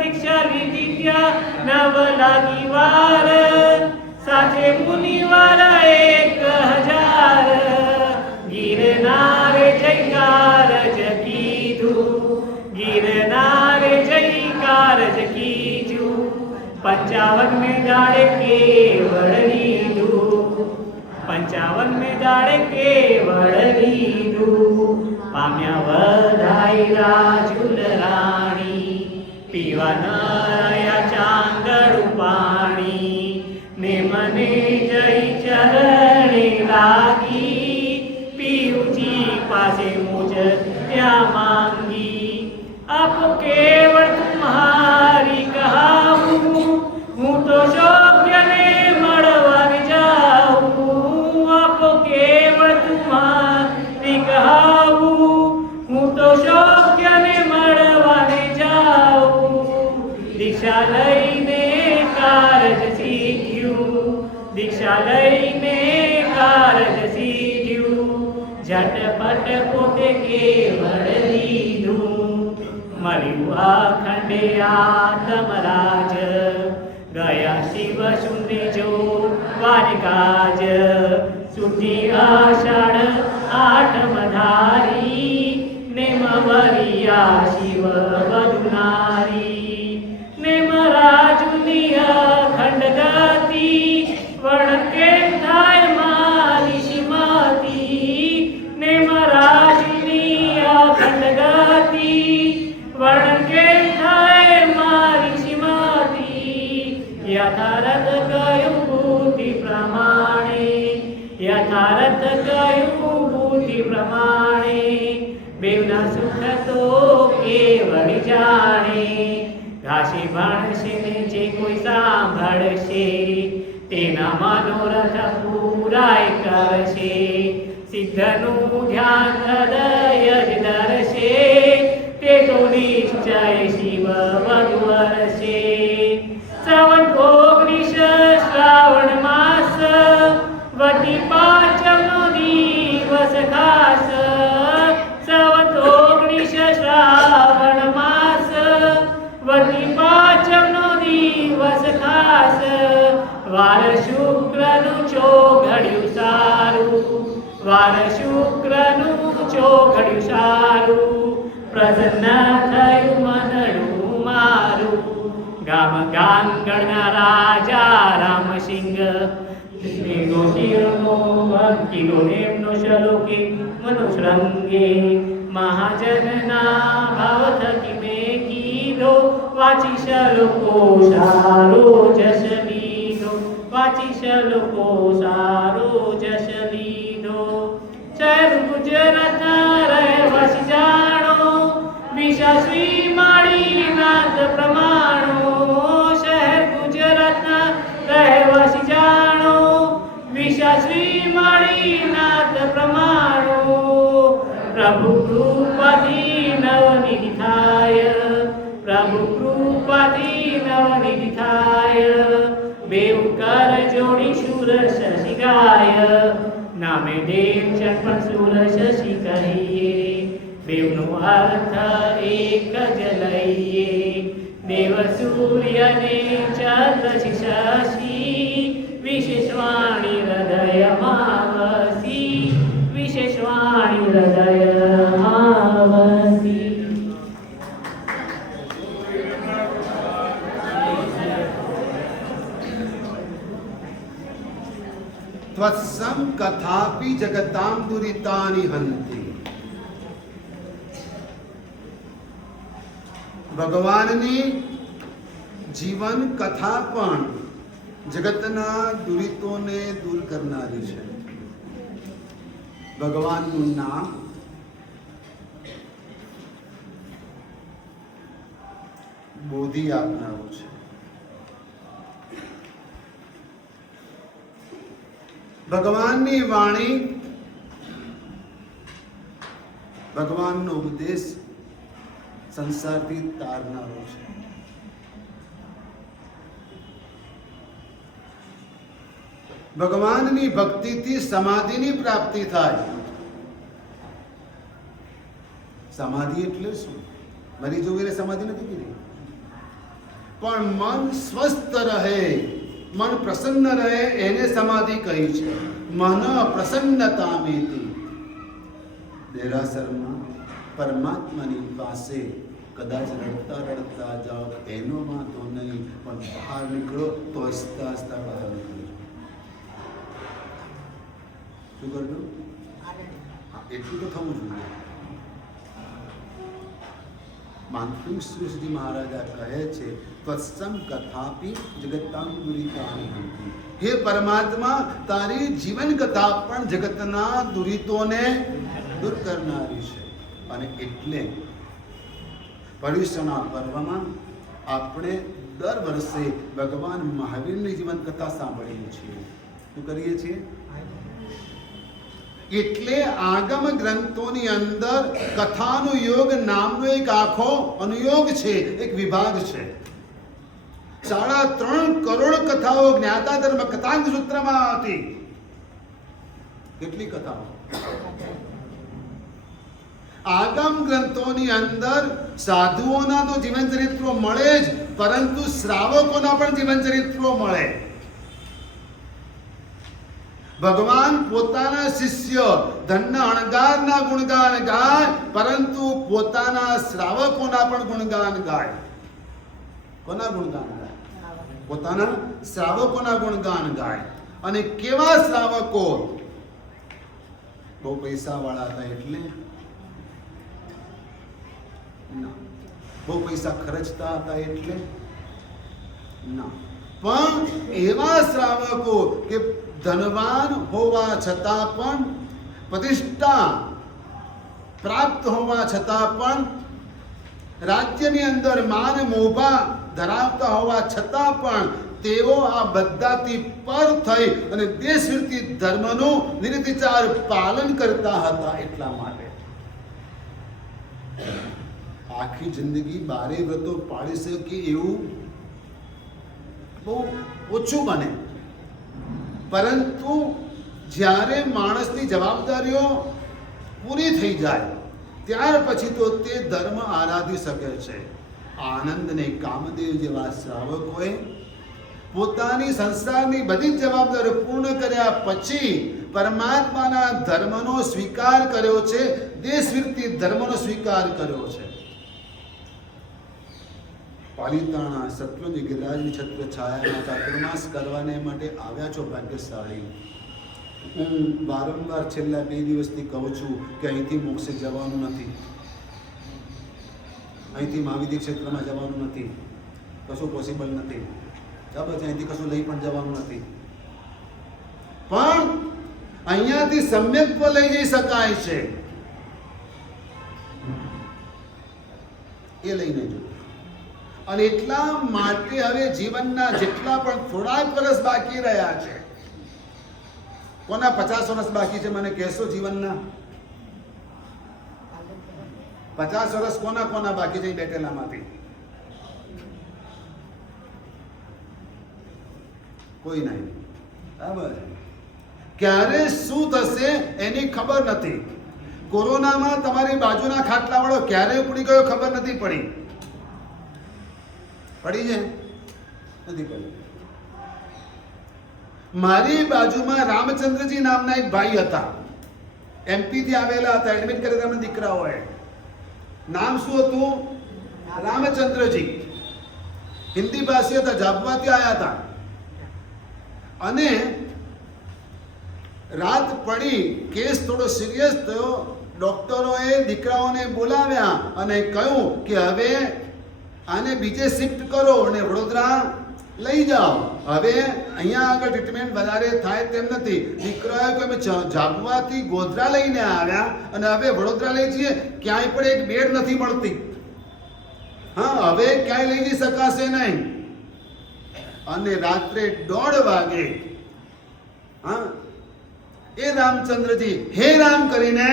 દીક્ષા લીધી ત્યાં નવ લાગી વાર, સાથે મુનિવાર 1000. ગિરનારે જયકાર જ કીધું, ગિરનારે જયકાર જ કીધું. 55 में दाड़े केवળ લીધું, 55 में દાડે કેવળ લીધું. પામ્યા વધાઈ રાજુલ રાણી, પીવા ન રહ્યા ચાંદડું પાણી. ને મને જય ચરણે લાગી, પીયુજી પાસે મુજ ત્યાં માંગી. આપ કેવળ તુમ્હારી કહાવું, હું તો શોભ્યને મળવા જાઉં. આપ કેવળ તુમ્હારી કહાવું, હું તો શોભ્યને મળવાને જાઉં. દીક્ષા લઈને કારજ શીખ્યું, દીક્ષા લઈને કારજ શીખ્યું. ઝટપટ પોતે કેવળ લીધું, મળ્યું અખંડે આત્મરાજ. ગયા શિવ સુંદરી જો દ્વારિકાજ સુટી આષાઢ આઠમ ધારી નેમ વરિયા શિવ વધુનારી નેમ રાજુની અખંડ ગતિ વણકે થાય મારી શ્રીમતી નેમ રાજુની અખંડ ગતિ વણકે થાય મારી શ્રીમતી યથારથ કયું બુદ્ધિ પ્રમાણે યથારથ કયું બુદ્ધિ પ્રમાણે બેવના સુખ તો કેવળ જાણે ઘાસી ભણશે ને જે કોઈ સાંભળશે તેના મનોરથ પૂરાય કરશે સિદ્ધનું ધ્યાન હૃદય જ ધરશે તે તો નિશ્ચય શિવ વધુ વરસે સંવત 19 શ્રાવણ માસ વટી પાંચમનો દિવસ ખાસ સંવત 19 શ્રાવણ માસ વટી પાંચમનો દિવસ ખાસ વાર શુક્રનું ચોઘડ્યું સારું વાર શુક્રનું ચોઘડ્યું સારું પ્રસન્ન થયું મનડું મારું ગામ ગાંગણના રાજા રામસિંહ શ્રીનો શિરનો ભક્તિનો નેમનો શ્લોકે મનુશ્રંગે મહાજનના ભાવ થકી મેં કીધો વાંચી શ્લોકો સારો જશ લીધો વાંચી શ્લોકો સારો જશ લીધો શહેર ગુજરાતના રહેવાસી જાણો વિશ્વાસી માળી નાથ પ્રમાણો શહેર ગુજરાતના રહેવાસી જાણો વિશ્વાસી માળી નાથ પ્રમાણો પ્રભુ કૃપાથી નવનિધિ થાય પ્રભુ કૃપાથી નવનિધિ થાય બેઉ કર જોડી સુર શશી ગાય નામે દેવ ચંપન સુર શશી કહીએ બેવનો અર્થ એક જ લઈએ દેવ સૂર્યને ચંદ્ર શશી વિશેષવાણી હૃદયમાં વસી વિશેષવાણી હૃદયમાં વસી ત્વત્સમ કથાપી જગતામ દુરિતાની હંતિ ભગવાનની જીવન કથા પણ જગતના દુરિતોને દૂર કરનારી છે ભગવાનનું નામ બોધિ આપનારું છે ભગવાનની વાણી ભગવાનનો ઉપદેશ સંસારથી તારનારો છે ભગવાનની ભક્તિથી સમાધિની પ્રાપ્તિ થાય સમાધિ એટલે શું મરી જવું એટલે સમાધિ નથી કીધી પણ મન સ્વસ્થ રહે મન પ્રસન્ન રહે એને સમાધિ કહી છે મન પ્રસન્નતામેતિ દેરાસરમાં પરમાત્માની પાસે કદાચ રડતા રડતા જાઓ એનો વાંધો નહીં પણ બહાર નીકળો તો હસતા હસતા બહાર નીકળો શું કરજો એટલું તો થવું જોઈએ માનસિંહ શ્રી મહારાજા કહે છે ત્વત્સમ કથાપી જગતામ દુરિતાની હંતિ હે પરમાત્મા તારી જીવન કથા પણ જગતના દુરિતોને દૂર કરનારી છે અને એટલે પર્યુષણા પર્વમાં આપણે દર વર્ષે ભગવાન મહાવીરની જીવન કથા સાંભળીએ છીએ શું કરીએ છીએ એટલે આગમ ગ્રંથોની અંદર કથાનો યોગ નામનો એક આખો અનુયોગ છે એક વિભાગ છે 3.5 કરોડ કથાઓ જ્ઞાતા ધર્મ કથાંગ સૂત્રમાં હતી કેટલી કથાઓ આગમ ગ્રંથોની અંદર સાધુઓના તો જીવન ચરિત્રો મળે જ પરંતુ શ્રાવકોના પણ જીવન ચરિત્રો મળે. ભગવાન પોતાના શિષ્ય ધનના અણગારના ગુણગાન ગાય, પરંતુ પોતાના શ્રાવકોના પણ ગુણગાન ગાય. કોના ગુણગાન ગાય? પોતાના શ્રાવકોના ગુણગાન ગાય. અને કેવા શ્રાવકો? બહુ પૈસા વાળા હતા એટલે ના, બહુ પૈસા ખર્ચતા હતા એટલે ના, પણ એવા શ્રાવકો કે ધનવાન હોવા છતાં પણ, પ્રતિષ્ઠા પ્રાપ્ત હોવા છતાં પણ, રાજ્યની અંદર માન મોભા ધરાવતા હોવા છતાં પણ તેઓ આ બધાથી પર થઈ અને દેશવિરોધી ધર્મનું નિર્વિચાર પાલન કરતા હતા. એટલા માટે આખી જિંદગી 12 વ્રતો પાળી શકે એવું બહુ ઓછું બને, પરંતુ જ્યારે માણસની જવાબદારીઓ પૂરી થઈ જાય ત્યાર પછી તો તે ધર્મ આરાધી શકે છે. આનંદ ને કામદેવ જેવા શ્રાવકોએ પોતાની સંસારની બધી જ જવાબદારીઓ પૂર્ણ કર્યા પછી પરમાત્માના ધર્મનો સ્વીકાર કર્યો છે, દેશ વિરોધી ધર્મનો સ્વીકાર કર્યો છે. પાલિતાણા સત્યવતી ગિરિરાજની છત્ર છાયામાં ચાતુર્માસ કરવાને માટે આવ્યા છો ભાગ્યશાળી. હું વારંવાર છેલ્લા 2 દિવસથી કહું છું કે અહીંથી મોક્ષે જવાનું નથી, અહીંથી મહાવિદ્ય ક્ષેત્રમાં જવાનું નથી, કશું પોસિબલ નથી. બરાબર છે? અહીંથી કશું લઈ પણ જવાનું નથી, પણ અહીંયાથી સમ્યક્ત્વ લઈ જઈ શકાય છે. એ લઈને જો. અને એટલા માટે હવે જીવનના જેટલા પણ થોડાક વર્ષ બાકી રહ્યા છે, કોના 50 વર્ષ બાકી છે મને કહેશો? જીવનના 50 વર્ષ કોના કોના બાકી છે બેઠેલામાંથી? કોઈ નહીં. બરાબર? ક્યારે શું થશે એની ખબર નથી. કોરોનામાં તમારી બાજુના ખાટલાવાળો ક્યારે ઉપડી ગયો ખબર નથી પડી. પડી છે? નથી પડી. મારી બાજુમાં રામચંદ્રજી નામના એક ભાઈ હતા, MP થી આવેલા હતા, એડમિટ કરે તેમના દીકરાઓએ. નામ શું હતું? રામચંદ્રજી. હિન્દી ભાષી હતા, જાબવાથી આવ્યા હતા. અને રાત પડી, કેસ થોડો સિરિયસ થયો. ડોક્ટરોએ દીકરાઓને બોલાવ્યા અને કહ્યું કે હવે આને બીજે શિફ્ટ કરો અને વડોદરા લઈ જાઓ. હવે અહીંયા આગળ ટ્રીટમેન્ટ વધારે થાય તેમ નથી. દીકરાએ કહ્યું અમે જાબવાથી ગોધરા લઈને આવ્યા અને હવે વડોદરા લઈ જઈએ, ક્યાંય પણ એક બેડ નથી મળતી. હા, હવે ક્યાંય લઈ જઈ શકાશે નહીં. અને રાત્રે 1:30 વાગે હા એ રામચંદ્રજી હે રામ કરીને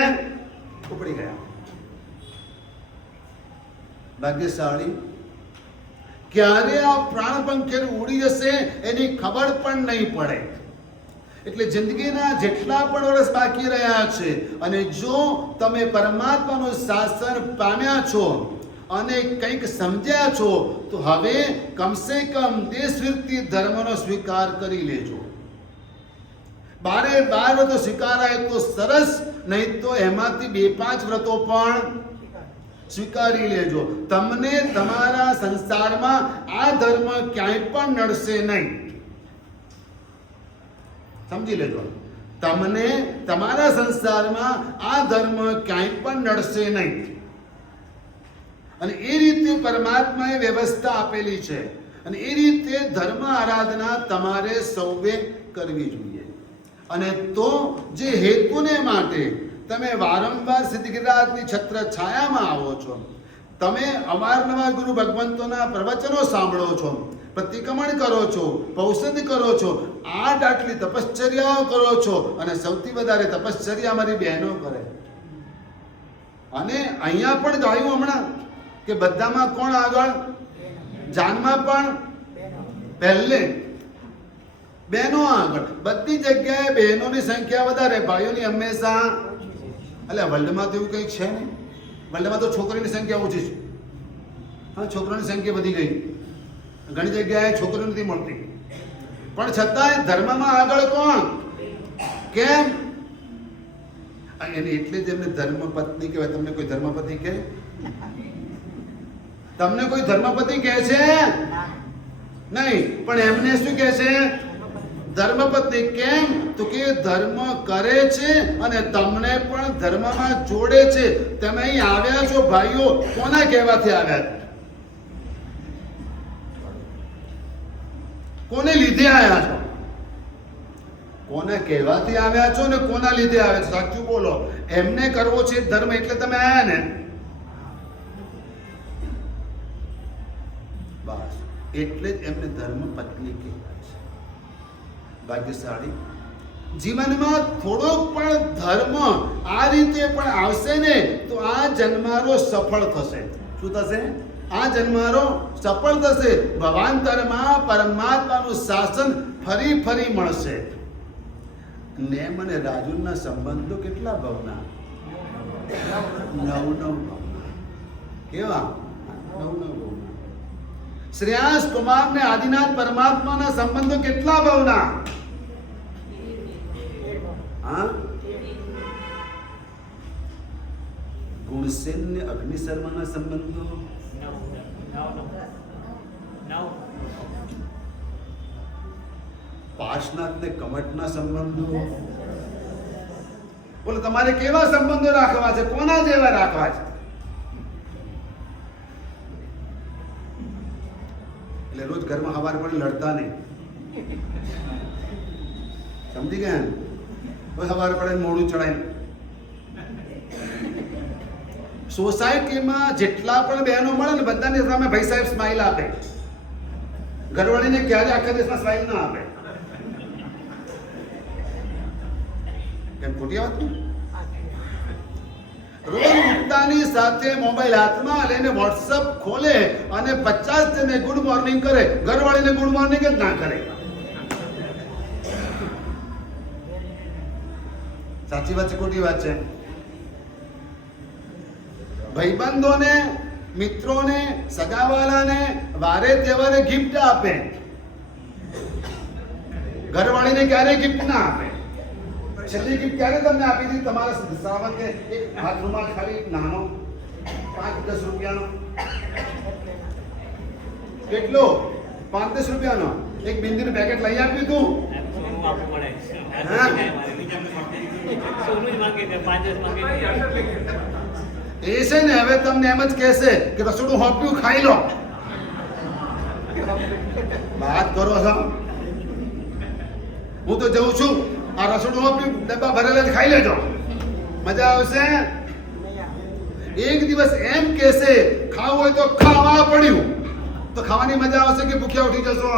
ઉપડી ગયા. ભાગ્યશાળી. ક્યારે આ પ્રાણ પંખેર ઉડી જશે એની ખબર પણ નહીં પડે. એટલે જિંદગીના જેટલા પણ વર્ષ બાકી રહ્યા છે અને જો તમે પરમાત્માનું શાસન પામ્યા છો અને કંઈક સમજ્યા છો તો હવે કમસે કમ દેશ વિરોધી ધર્મનો સ્વીકાર કરી લેજો. 12 વ્રતો સ્વીકારાય તો સરસ, નહીં તો એમાંથી 2-5 વ્રતો પણ સ્વીકારી લેજો. તમને તમારા સંસારમાં આ ધર્મ ક્યાંય પણ નડશે નહીં. સમજી લેજો, તમને તમારા સંસારમાં આ ધર્મ ક્યાંય પણ નડશે નહીં. અને એ રીતે પરમાત્માએ વ્યવસ્થા આપેલી છે અને એ રીતે ધર્મ આરાધના તમારે સૌએ કરવી જોઈએ. અને તો જે હેતુને માટે તમે વારંવાર સિદ્ધગિરિરાજની છત્ર છાયામાં આવો છો, તમે અવારનવાર ગુરુ ભગવંતોના પ્રવચનો સાંભળો છો, પ્રતિક્રમણ કરો છો, પૌષધ કરો છો, આટલી તપશ્ચર્યાઓ કરો છો, અને સૌથી વધારે તપશ્ચર્યા અમારી બહેનો કરે. અને અહીંયા પણ ગાયું હમણાં કે બધામાં કોણ આગળ? જાનમાં પણ પહેલે બહેનો આગળ. બધી જગ્યાએ બહેનોની સંખ્યા વધારે, ભાઈઓની હંમેશા. એટલે વર્લ્ડમાં તો એવું કંઈક છે નહીં. વર્લ્ડમાં તો છોકરીની સંખ્યા ઓછી છે. હા, છોકરાની સંખ્યા વધી ગઈ. ઘણી જગ્યાએ છોકરીઓ નથી મળતી, પણ છતાંય ધર્મમાં આગળ કોણ? કેમ? એને એટલે જ એમને ધર્મપત્ની કહેવાય. તમને કોઈ ધર્મપતિ કહે? તમને કોઈ ધર્મપતિ કહે છે? નહીં, પણ એમને શું કહે છે? ધર્મપત્ની. કેમ? તો કે ધર્મ કરે છે અને તમને પણ ધર્મમાં જોડે છે. તમે અહીં આવ્યા છો ભાઈઓ, કોના કહેવાથી આવ્યા? કોને લીધે આવ્યા છો? કોને કહેવાથી આવ્યા છો ને કોના લીધે આવ્યા છો? સાચું બોલો. એમને કરવો છે ધર્મ એટલે તમે આવ્યા ને? બસ એટલે જ એમને ધર્મ પત્ની કહેવાય છે. ભાગ્યશાળી. જીવનમાં થોડોક પણ ધર્મ આ રીતે પણ આવશે ને તો આ જન્મારો સફળ થશે. શું થશે? આ જન્મારો સફળ થશે. ભવાંતરમાં પરમાત્માનું શાસન ફરી ફરી મળશે. નેમ અને રાજુના સંબંધો કેટલા ભવના? 9 ભવના. કેવા? 9 ભવના. શ્રેયાસ કુમાર ને આદિનાથ પરમાત્માના સંબંધો કેટલા ભવના? હા? ગુણસેન ને અગ્નિ શર્માના સંબંધો 9. પાર્શનાથ ને કમટના સંબંધો. બોલો તમારે કેવા સંબંધો રાખવા છે? કોના જેવા રાખવા છે? એટલે રોજ ઘરમાં હવાર પણ લડતા નહીં. સમજી ગયા? બસ હવાર પડે મોડું ચડાય. સોસાયટીમાં જેટલા પણ બહેનો મળે ને બધાની સામે ભાઈ સાહેબ સ્માઈલ આપે. ઘરવાળીને ક્યારે આખા દેશમાં સ્માઈલ ના આપે. કેમ? ખોટી વાત ને? રોજ ઉઠતાની સાથે મોબાઈલ હાથમાં લઈને વોટ્સઅપ ખોલે અને 50 જણને ગુડ મોર્નિંગ કરે. ઘરવાળીને ગુડ મોર્નિંગ જ ના કરે. સાચી વાત છે ખોટી વાત છે? ભાઈબંધોને, મિત્રોને, સગાવાલાને વારે તહેવારે ગિફ્ટ આપે. ઘરવાળીને ક્યારે ગિફ્ટ ના આપે. છેલ્લી ગિફ્ટ ક્યારે તમને આપી હતી? તમારા શ્રાવકે એક હાથ રૂમાલ ખાલી નાનો 5-10 રૂપિયાનો. કેટલો? 5-10 રૂપિયાનો એક બિંદીનું પેકેટ લઈ આપ્યું તું. એ છે ને હવે તમને એમ જ કહેશે કે રસોડું હોપ્યું ખાઈ લો. વાત કરો છો? હું તો જઉં છું. આ રસોડું હોપ્યું ડબ્બા ભરેલા ખાઈ લેજો. મજા આવશે. એક દિવસ એમ કહેશે ખાવું હોય તો ખાવા પડ્યું. તો ખાવાની મજા આવશે કે ભૂખ્યા ઉઠી જશો?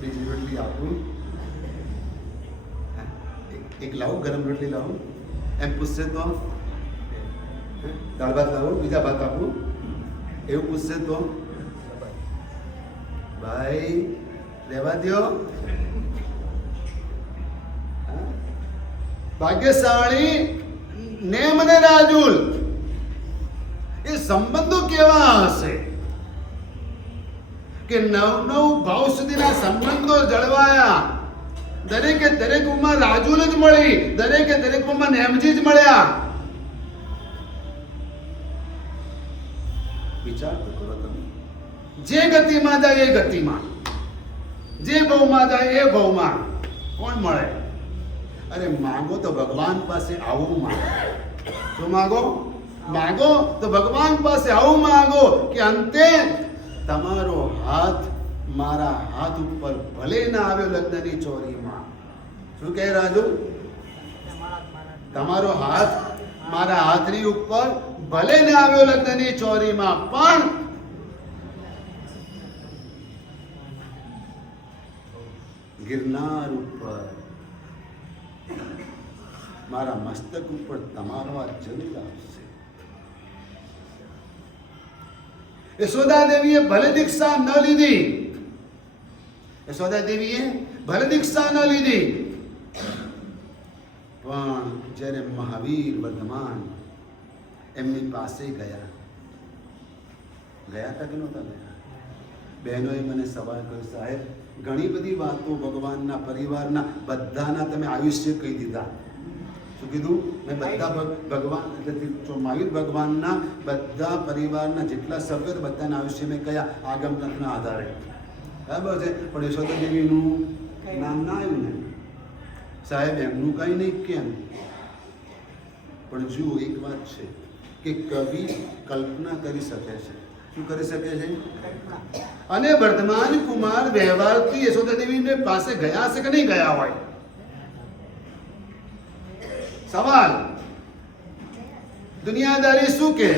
બીજી રોટલી આપું? એક લાવું? ગરમ રોટલી લાવું? એમ પૂછશે તો? દાળ ભાત લાવું? બીજા ભાત આપું? એવું પૂછશે તો? ભાઈ રહેવા દો. ભાગ્યશાળી નેમ અને રાજુલ એ સંબંધો કેવા હશે કે 9 ભાવ સુધીના સંબંધો જળવાયા. દરેકે દરેક ઉંમર રાજુલ જ મળી, દરેકે દરેક ઉંમર નેમજી જ મળ્યા. વિચાર તો કરો તમે. જે ગતિમાં જાય એ ગતિમાં, જે ભવમાં જાય એ ભવમાં કોણ મળે? અરે માંગો તો ભગવાન પાસે આવું માંગો. શું માંગો? માંગો તો ભગવાન પાસે આવું માંગો કે અંતે તમારો હાથ મારા હાથ ઉપર ભલે ના આવ્યો લગ્નની ચોરીમાં. શું કહે રાજુ? તમારો હાથ મારા હાથની ઉપર ભલે ના આવ્યો લગ્નની ચોરીમાં, પણ ગિરનાર ઉપર મારા મસ્તક ઉપર તમારો હાથ જરૂર આવશે. યશોદા દેવીએ ભલે દીક્ષા ન લીધી, યશોદા દેવીએ ભલે દીક્ષા ન લીધી, પણ જ્યારે મહાવીર વર્ધમાન એમની પાસે ગયા હતા કે નહોતા ગયા? બહેનોએ મને સવાલ કર્યો, સાહેબ ઘણી બધી વાતો ભગવાનના પરિવારના બધાના તમે આયુષ્ય કહી દીધા. શું કીધું? મેં બધા ભગવાન એટલે ચોમાયુર ભગવાનના બધા પરિવારના જેટલા સભ્યો બધાના આયુષ્ય મેં કયા આગમ ગ્રંથના આધારે. બરાબર છે, પણ યશોદા દેવીનું નામ ના આવ્યું ને. સાહેબ એમનું કંઈ નહીં કેમ? પણ જુઓ એક વાત છે કે કવિ કલ્પના કરી શકે છે. શું કરી શકે છે? અને વર્ધમાન કુમાર વ્યવહારથી યશોદા દેવી પાસે ગયા છે કે નહીં ગયા હોય? સવાલ. દુનિયાદારી શું કે?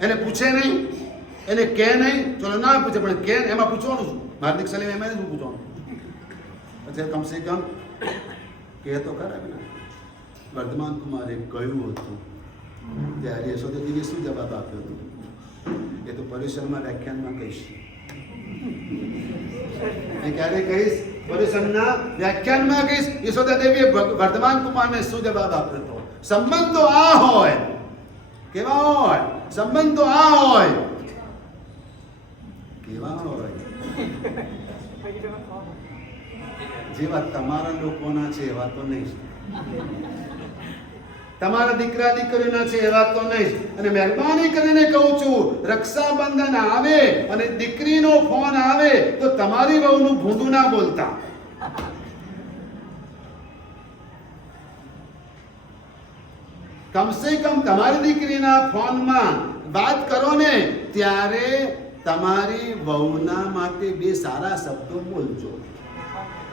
એને પૂછે નહીં, એને કે નહીં, ચલો ના પૂછે પણ કે એમાં પૂછવાનું શું? હાર્દિક સલીમ એમાં શું પૂછવાનું? પછી કમસે કમ કે તો ખરા ને. વર્ધમાન કુમારે કહ્યું હતું ત્યારે યશોદા દેવીએ શું જવાબ આપ્યો હતો? એ તો પર્યુષણમાં વ્યાખ્યાનમાં કહીશ. એ ક્યારે કહીશ? પર્યુષણના વ્યાખ્યાનમાં કહીશ. યશોદા દેવીએ વર્ધમાન કુમારને શું જવાબ આપ્યો હતો? સંબંધ તો આ હોય. કેવા હોય? સંબંધ તો આ હોય. કેવા હોય? જેવા તમારા લોકોના છે એવા તો નહીં. તમારા દીકરા દીકરીના છે એવા તો નહીં. અને મહેરબાની કરીને કહું છું, રક્ષાબંધન આવે અને દીકરીનો ફોન આવે તો તમારી વહુનું ભૂંડું ના બોલતા. કમસે કમ તમારી દીકરીના ફોનમાં વાત કરો ને ત્યારે તમારી વહુના માટે બે સારા શબ્દો બોલજો.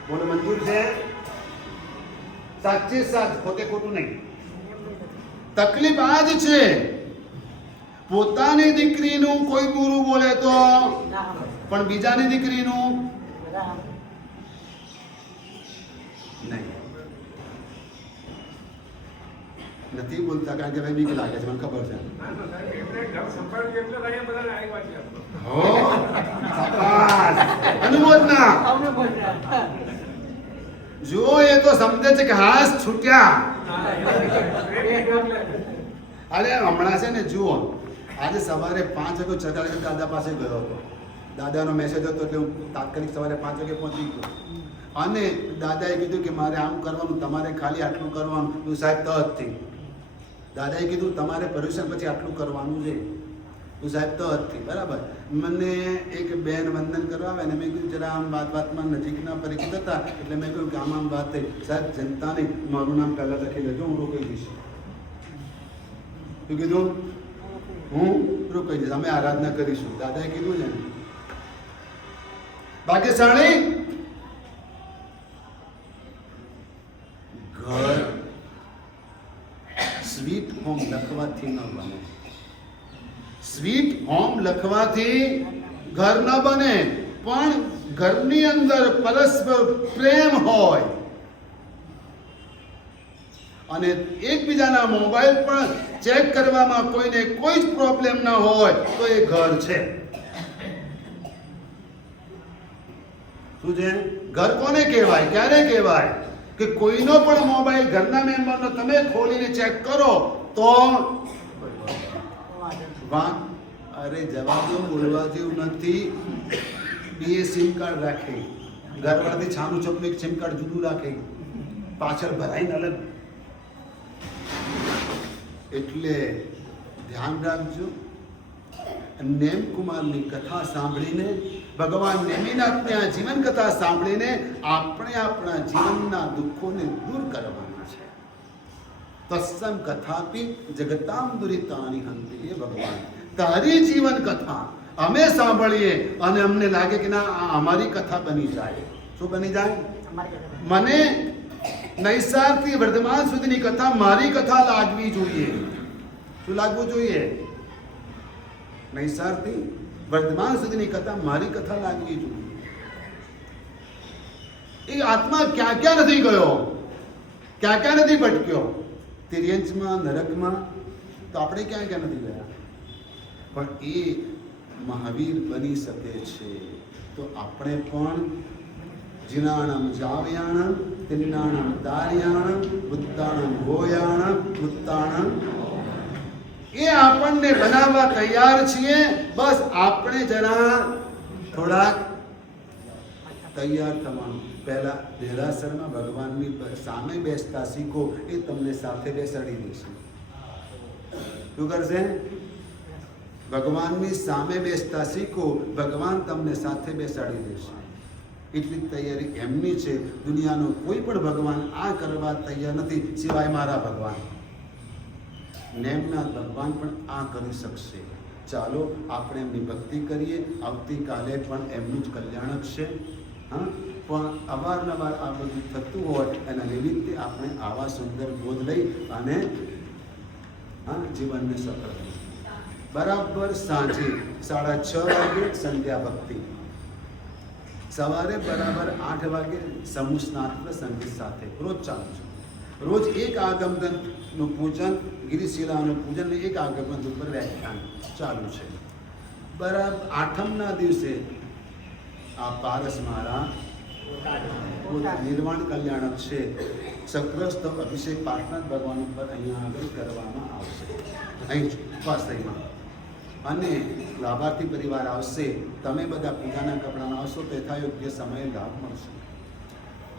બોલો, મંજૂર છે? સાચે સાચ, ખોટે ખોટું નહીં. તકલીફ આ જ છે, પોતાની દીકરીનું કોઈ બુરું બોલે તો, પણ બીજાની દીકરીનું નહીં. નથી બોલતા કારણ કે ભાઈ બીક લાગે છે, મને ખબર છે. હો, શાબાશ, અનુમોદના. જુઓ, એ તો સમજે છે કે હાથ છૂટ્યા. અરે હમણાં છે ને, જુઓ આજે સવારે 5 વાગે ચકાડી દાદા પાસે ગયો હતો. દાદાનો મેસેજ હતો એટલે હું તાત્કાલિક સવારે 5 વાગે પહોંચી ગયો. અને દાદાએ કીધું કે મારે આમ કરવાનું, તમારે ખાલી આટલું કરવાનું. હું સાહેબ તહતથી દાદાએ કીધું તમારે પર્યુષણ પછી આટલું કરવાનું છે. હું સાહેબ તહતથી બરાબર. મને એક બેન વંદન કરવા આવે ને મેં કીધું જરા આમ વાતમાં નજીકના પરિચિત હતા એટલે મેં કહ્યું કે આમ વાત થઈ. સાહેબ જનતા નહીં, મારું નામ પહેલાં લખી લેજો, હું રોકાઈ દઈશ. શું કીધું? હું રોકાઈ દઈશ, અમે આરાધના કરીશું. દાદાએ કીધું ને. ભાગ્યશાળી ઘર સ્વીટ હોમ લખવાથી ન બને. સ્વીટ હોમ લખવાથી ઘર ન બને, પણ ઘરની અંદર પરસ્પર પ્રેમ હોય અને એકબીજાના મોબાઈલ પણ ચેક કરવામાં કોઈને કોઈ જ પ્રોબ્લેમ ન હોય તો એ ઘર છે. શું છે ઘર? કોને કહેવાય? ક્યારે કહેવાય? કે કોઈનો પણ મોબાઈલ ઘરના મેમ્બરનો તમે ખોલીને ચેક કરો તો અરે જવાબ બોલવા જેવું નથી. બે સિમ કાર્ડ રાખે, ઘરવાળાથી છાનું છપનું એક સિમ કાર્ડ જુદું રાખે, પાછળ ભરાઈને અલગ. એટલે ધ્યાન રાખજો. નેમકુમારની કથા સાંભળીને, ભગવાન નેમિનાથની આ જીવન કથા સાંભળીને આપણે આપણા જીવનના દુઃખોને દૂર કરવાના છે. તત્સમ કથાપી જગતામ દુરિતાની હંતિ. હે ભગવાન, તારી જીવન કથા અમે સાંભળીએ અને અમને લાગે કે ના આ અમારી કથા બની જાય. શું બની જાય? મને નૈસારથી વર્ધમાન સુધીની કથા મારી કથા લાગવી જોઈએ. શું લાગવું જોઈએ? નૈસારથી વર્ધમાન સુધીની કથા મારી કથા લાગવી જોઈએ. એ આત્મા ક્યાં ક્યાં નથી ગયો, ક્યાં ક્યાં નથી ભટક્યો? તિર્યંચમાં, નરકમાં, તો આપણે ક્યાં ક્યાં નથી ગયા? પણ એ મહાવીર બની શકે છે. તો આપણે પણ જીનાણમ જાવયાણમ તિન્નાણમ દાર્યાણમ બુદ્ધાણમ ગોયાણમ બુદ્ધાણમ, એ આપણને બનાવવા તૈયાર છીએ. બસ આપણે જરા થોડાક તૈયાર થવાનું. પહેલા દેરાસરમાં ભગવાનની સામે બેસતા શીખો, એ તમને સાથે બેસાડી દેશે. શું કરશે? ભગવાનની સામે બેસતા શીખો, ભગવાન તમને સાથે બેસાડી દેશે. એટલી તૈયારી એમની છે. દુનિયાનો કોઈ પણ ભગવાન આ કરવા તૈયાર નથી સિવાય મારા ભગવાન. નેમનાથ ભગવાન પણ આ કરી શકશે. ચાલો આપણે એમની ભક્તિ કરીએ. આવતીકાલે પણ એમનું જ કલ્યાણ છે. હા, પણ અવારનવાર આ બધું થતું હોય એના નિમિત્તે આપણે આવા સુંદર બોધ લઈ અને જીવનને સફળ કરીએ. બરાબર સાંજે 6:30 વાગે સંધ્યા ભક્તિ, સવારે બરાબર 8 વાગે સમૂહ સ્નાન સંગીત સાથે રોજ ચાલુ છે. રોજ એક આગમનનું પૂજન, ગિરિશિલાનું પૂજન ને એક આગમન ઉપર વ્યાખ્યાન ચાલુ છે. બરાબર આઠમના દિવસે આ પારસ મારા નિર્વાણ કલ્યાણક છે. સક્રસ્ત અભિષેક પાટનાથ ભગવાન ઉપર અહીંયા આગળ કરવામાં આવશે, અહીં ઉપાશ્રયમાં. અને લાભાર્થી પરિવાર આવશે. તમે બધા પૂજાના કપડાં આવશો તો યથાયોગ્ય સમયે લાભ મળશે.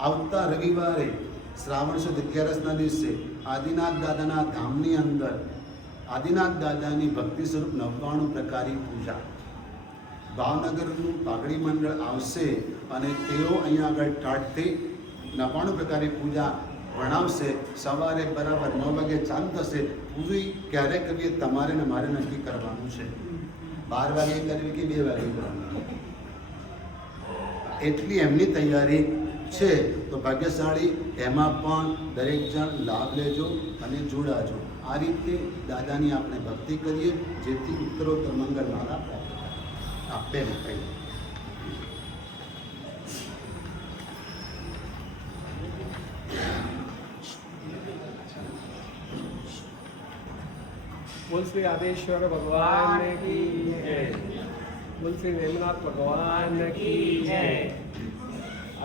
આવતા રવિવારે શ્રાવણ સુદ 11ના દિવસે આદિનાથ દાદાના ધામની અંદર આદિનાથ દાદાની ભક્તિ સ્વરૂપ 99 પ્રકારની પૂજા, ભાવનગરનું પાઘડી મંડળ આવશે અને તેઓ અહીંયા આગળ ટાટથી 99 પ્રકારની પૂજા ભણાવશે. સવારે બરાબર 9 વાગે ચાલુ થશે. પૂરી ક્યારે કરવી તમારે ને મારે નક્કી કરવાનું છે. 12 વાગે કરવી કે 2 વાગે કરવી, એટલી એમની તૈયારી છે. તો ભાગ્યશાળી એમાં પણ દરેક જણ લાભ લેજો અને જોડાજો. આ રીતે દાદાની આપણે ભક્તિ કરીએ જેથી ઉત્તરોત્તર મંગળ માળા પ્રાપ્ત આપે કહીએ. बोल श्री आदेश्वर भगवान की जय, बोल श्री नेमनाथ भगवान की जय.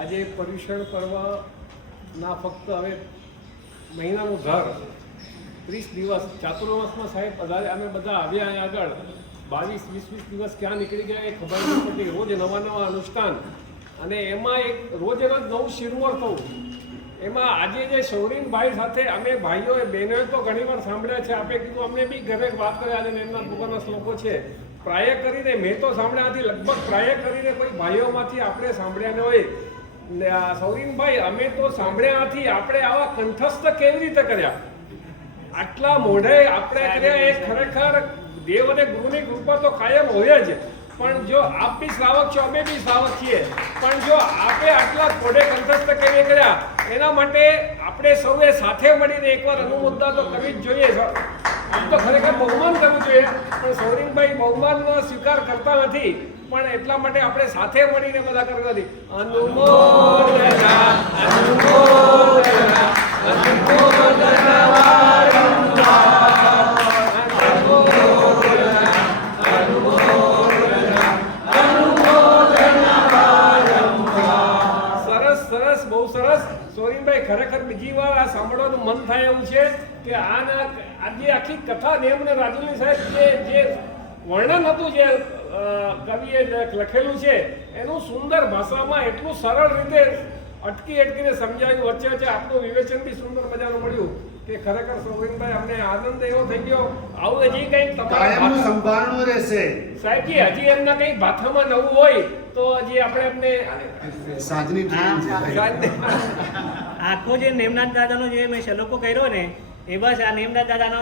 આજે પર્યુષણ પર્વના ફક્ત હવે મહિનાનું ઘર 30 દિવસ ચાતુર્માસમાં સાહેબ અમે બધા આવ્યા અહીં આગળ 22-20 દિવસ ક્યાં નીકળી ગયા એ ખબર નહીં પડતી. રોજ નવા અનુષ્ઠાન અને એમાં એક રોજ એના નવું શિરમોર થવું. એમાં આજે જે શૌરીનભાઈ સાથે અમે ભાઈઓએ બહેનોએ તો ઘણીવાર સાંભળ્યા છે. આપણે કીધું અમને બી ઘરે વાત કરે. આજે એમના ભગવાનના શ્લોકો છે પ્રાય કરીને મેં તો સાંભળ્યાથી લગભગ પ્રાય કરીને કોઈ ભાઈઓમાંથી આપણે સાંભળ્યા ન હોય. સૌરીનભાઈ અમે તો સાંભળ્યાથી આપણે આવા કંઠસ્થ કેવી રીતે કર્યા, આટલા મોઢે આપણે કર્યા, એ ખરેખર દેવ અને ગુરુની કૃપા તો કાયમ હોય જ. પણ જો આપ બી શ્રાવક છો, અમે બી શ્રાવક છીએ, પણ જો આપે આટલા મોઢે કંઠસ્થ કેવી કર્યા એના માટે આપણે સૌએ સાથે મળીને એકવાર અનુમોદના તો કરવી જ જોઈએ. આમ તો ખરેખર બહુમાન કરવું જોઈએ, પણ સૌરીનભાઈ બહુમાનનો સ્વીકાર કરતા નથી. પણ એટલા માટે આપણે સાથે મળીને બધા કરતા નથી. અનુમોદના અનુમોદના અનુમોદના સોરીનભાઈ ખરેખર બીજી વાર આ સાંભળવાનું મન થાય એવું છે કે આજે આખી કથા નેમ ને રાજુલી સાહેબ જે વર્ણન હતું જે કવિએ લખેલું છે એનું સુંદર ભાષામાં એટલું સરળ રીતે અટકીને સમજાવ્યું. વચ્ચે વચ્ચે આપણું વિવેચન બી સુંદર મજાનું મળ્યું કે ખરેખર સોરીનભાઈ અમને આનંદ એવો થઈ ગયો. આવું હજી કંઈક તમારા સંભાળવું રહેશે સાહેબજી, હજી એમના કંઈક ભાથામાં નવું હોય તો હજી આપણે એમને સાંજની આખો જે નેમનાથ દાદાનો જે મેં શ્લોકો કર્યો ને એ બસ આ નેમનાથ દાદાનો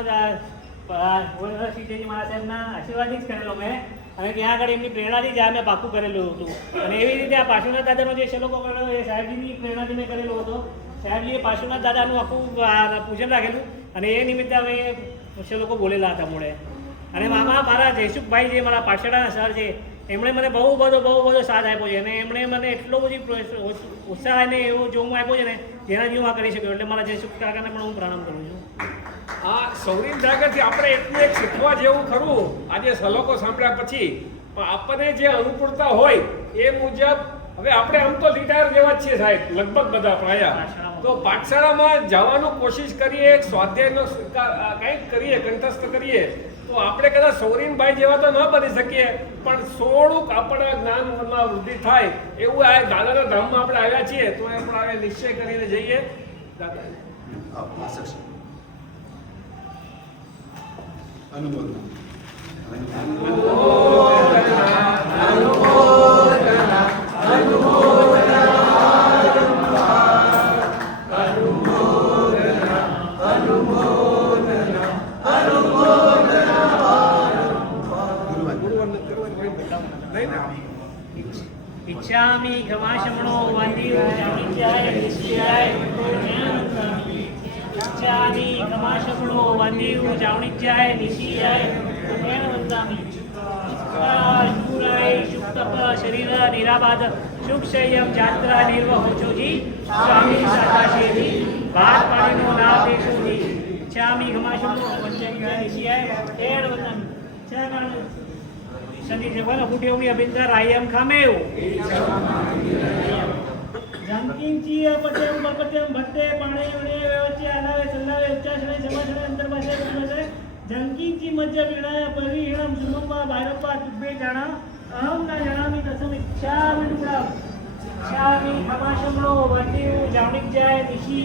શ્રીજી મહારાજ સાહેબના આશીર્વાદથી જ કરેલો મેં. અને ત્યાં આગળ એમની પ્રેરણાથી જ આ મેં પાકું કરેલું હતું. અને એવી રીતે આ પાર્શ્વનાથ દાદાનો જે શ્લોકો કરેલો એ સાહેબજીની પ્રેરણાથી મેં કરેલો હતો. સાહેબજીએ પાર્શ્વનાથ દાદાનું આખું પૂજન રાખેલું અને એ નિમિત્તે અમે શ્લોકો બોલેલા હતા મોડે. અને મારા જયસુખભાઈ જે મારા પાછળના સર છે એમણે મને બહુ બધો સાથ આપ્યો છે. અને એમણે મને એટલો બધી ઉત્સાહ અને એવો જોમ આપ્યો છે ને જેનાથી હું આ કરી શક્યો. એટલે મારા જયસુખ કાકાને પણ હું પ્રણામ કરું છું. આ સૌરીન જાગરથી આપણે એટલું એક શીખવા જેવું ખરું આજે શ્લોકો સાંભળ્યા પછી. પણ આપણને જે અનુકૂળતા હોય એ મુજબ હવે આપણે આમ તો રિટાયર જેવા જ છીએ સાહેબ લગભગ બધા પ્રાય. તો પાઠશાળામાં જવાનું કોશિશ કરીએ, સ્વાધ્યાયનો કંઈક કરીએ, કંઠસ્થ કરીએ તો આપણે કદાચ સૌરીનભાઈ જેવા તો ન બની શકીએ, પણ થોડુંક આપણા જ્ઞાનમાં વૃદ્ધિ થાય એવું આ દાદાના ધામમાં આપણે આવ્યા છીએ, તો એ પણ હવે નિશ્ચય કરીને જઈએ. દાદા આવો, આ સક્ષમ. અનુમોદના. इच्छामि गमाशमणो वन्दियो जानित्याय निश्चयाय ज्ञानवन्तामि इच्छामि गमाशमणो वन्दियो जानित्याय निश्चयाय ज्ञानवन्तामि पुराय शुक्तप शरीर निराबाध सुख संयम जात्रा निर्वहोचोजी स्वामी साताशेजी बात पाણીનો લાભ દેશોજી इच्छामि गमाशमणो वन्दियो निश्चयाय ज्ञानवन्तामि ચારણ શનિ જવાના ફૂટેવની અભિંદર આયમ ખામેવ જંકિંચી પટેમ બપટેમ ભટ્ટે પાણે વણે વ્યવચી આલાવે સલ્લાવે ઉચ્ચાસણે સમાસણે અંતર્ભાષે વિમસે જંકિંચી મધ્ય વિણાય પરિહિણમ સુમમ્મા ભૈરપ્પા તુભ્યે જાણા અહમ ના જણામી તસમ ઈચ્છામિ ઈચ્છામિ ખમાશમણો વંદેવ જાવણિક જાય નિશી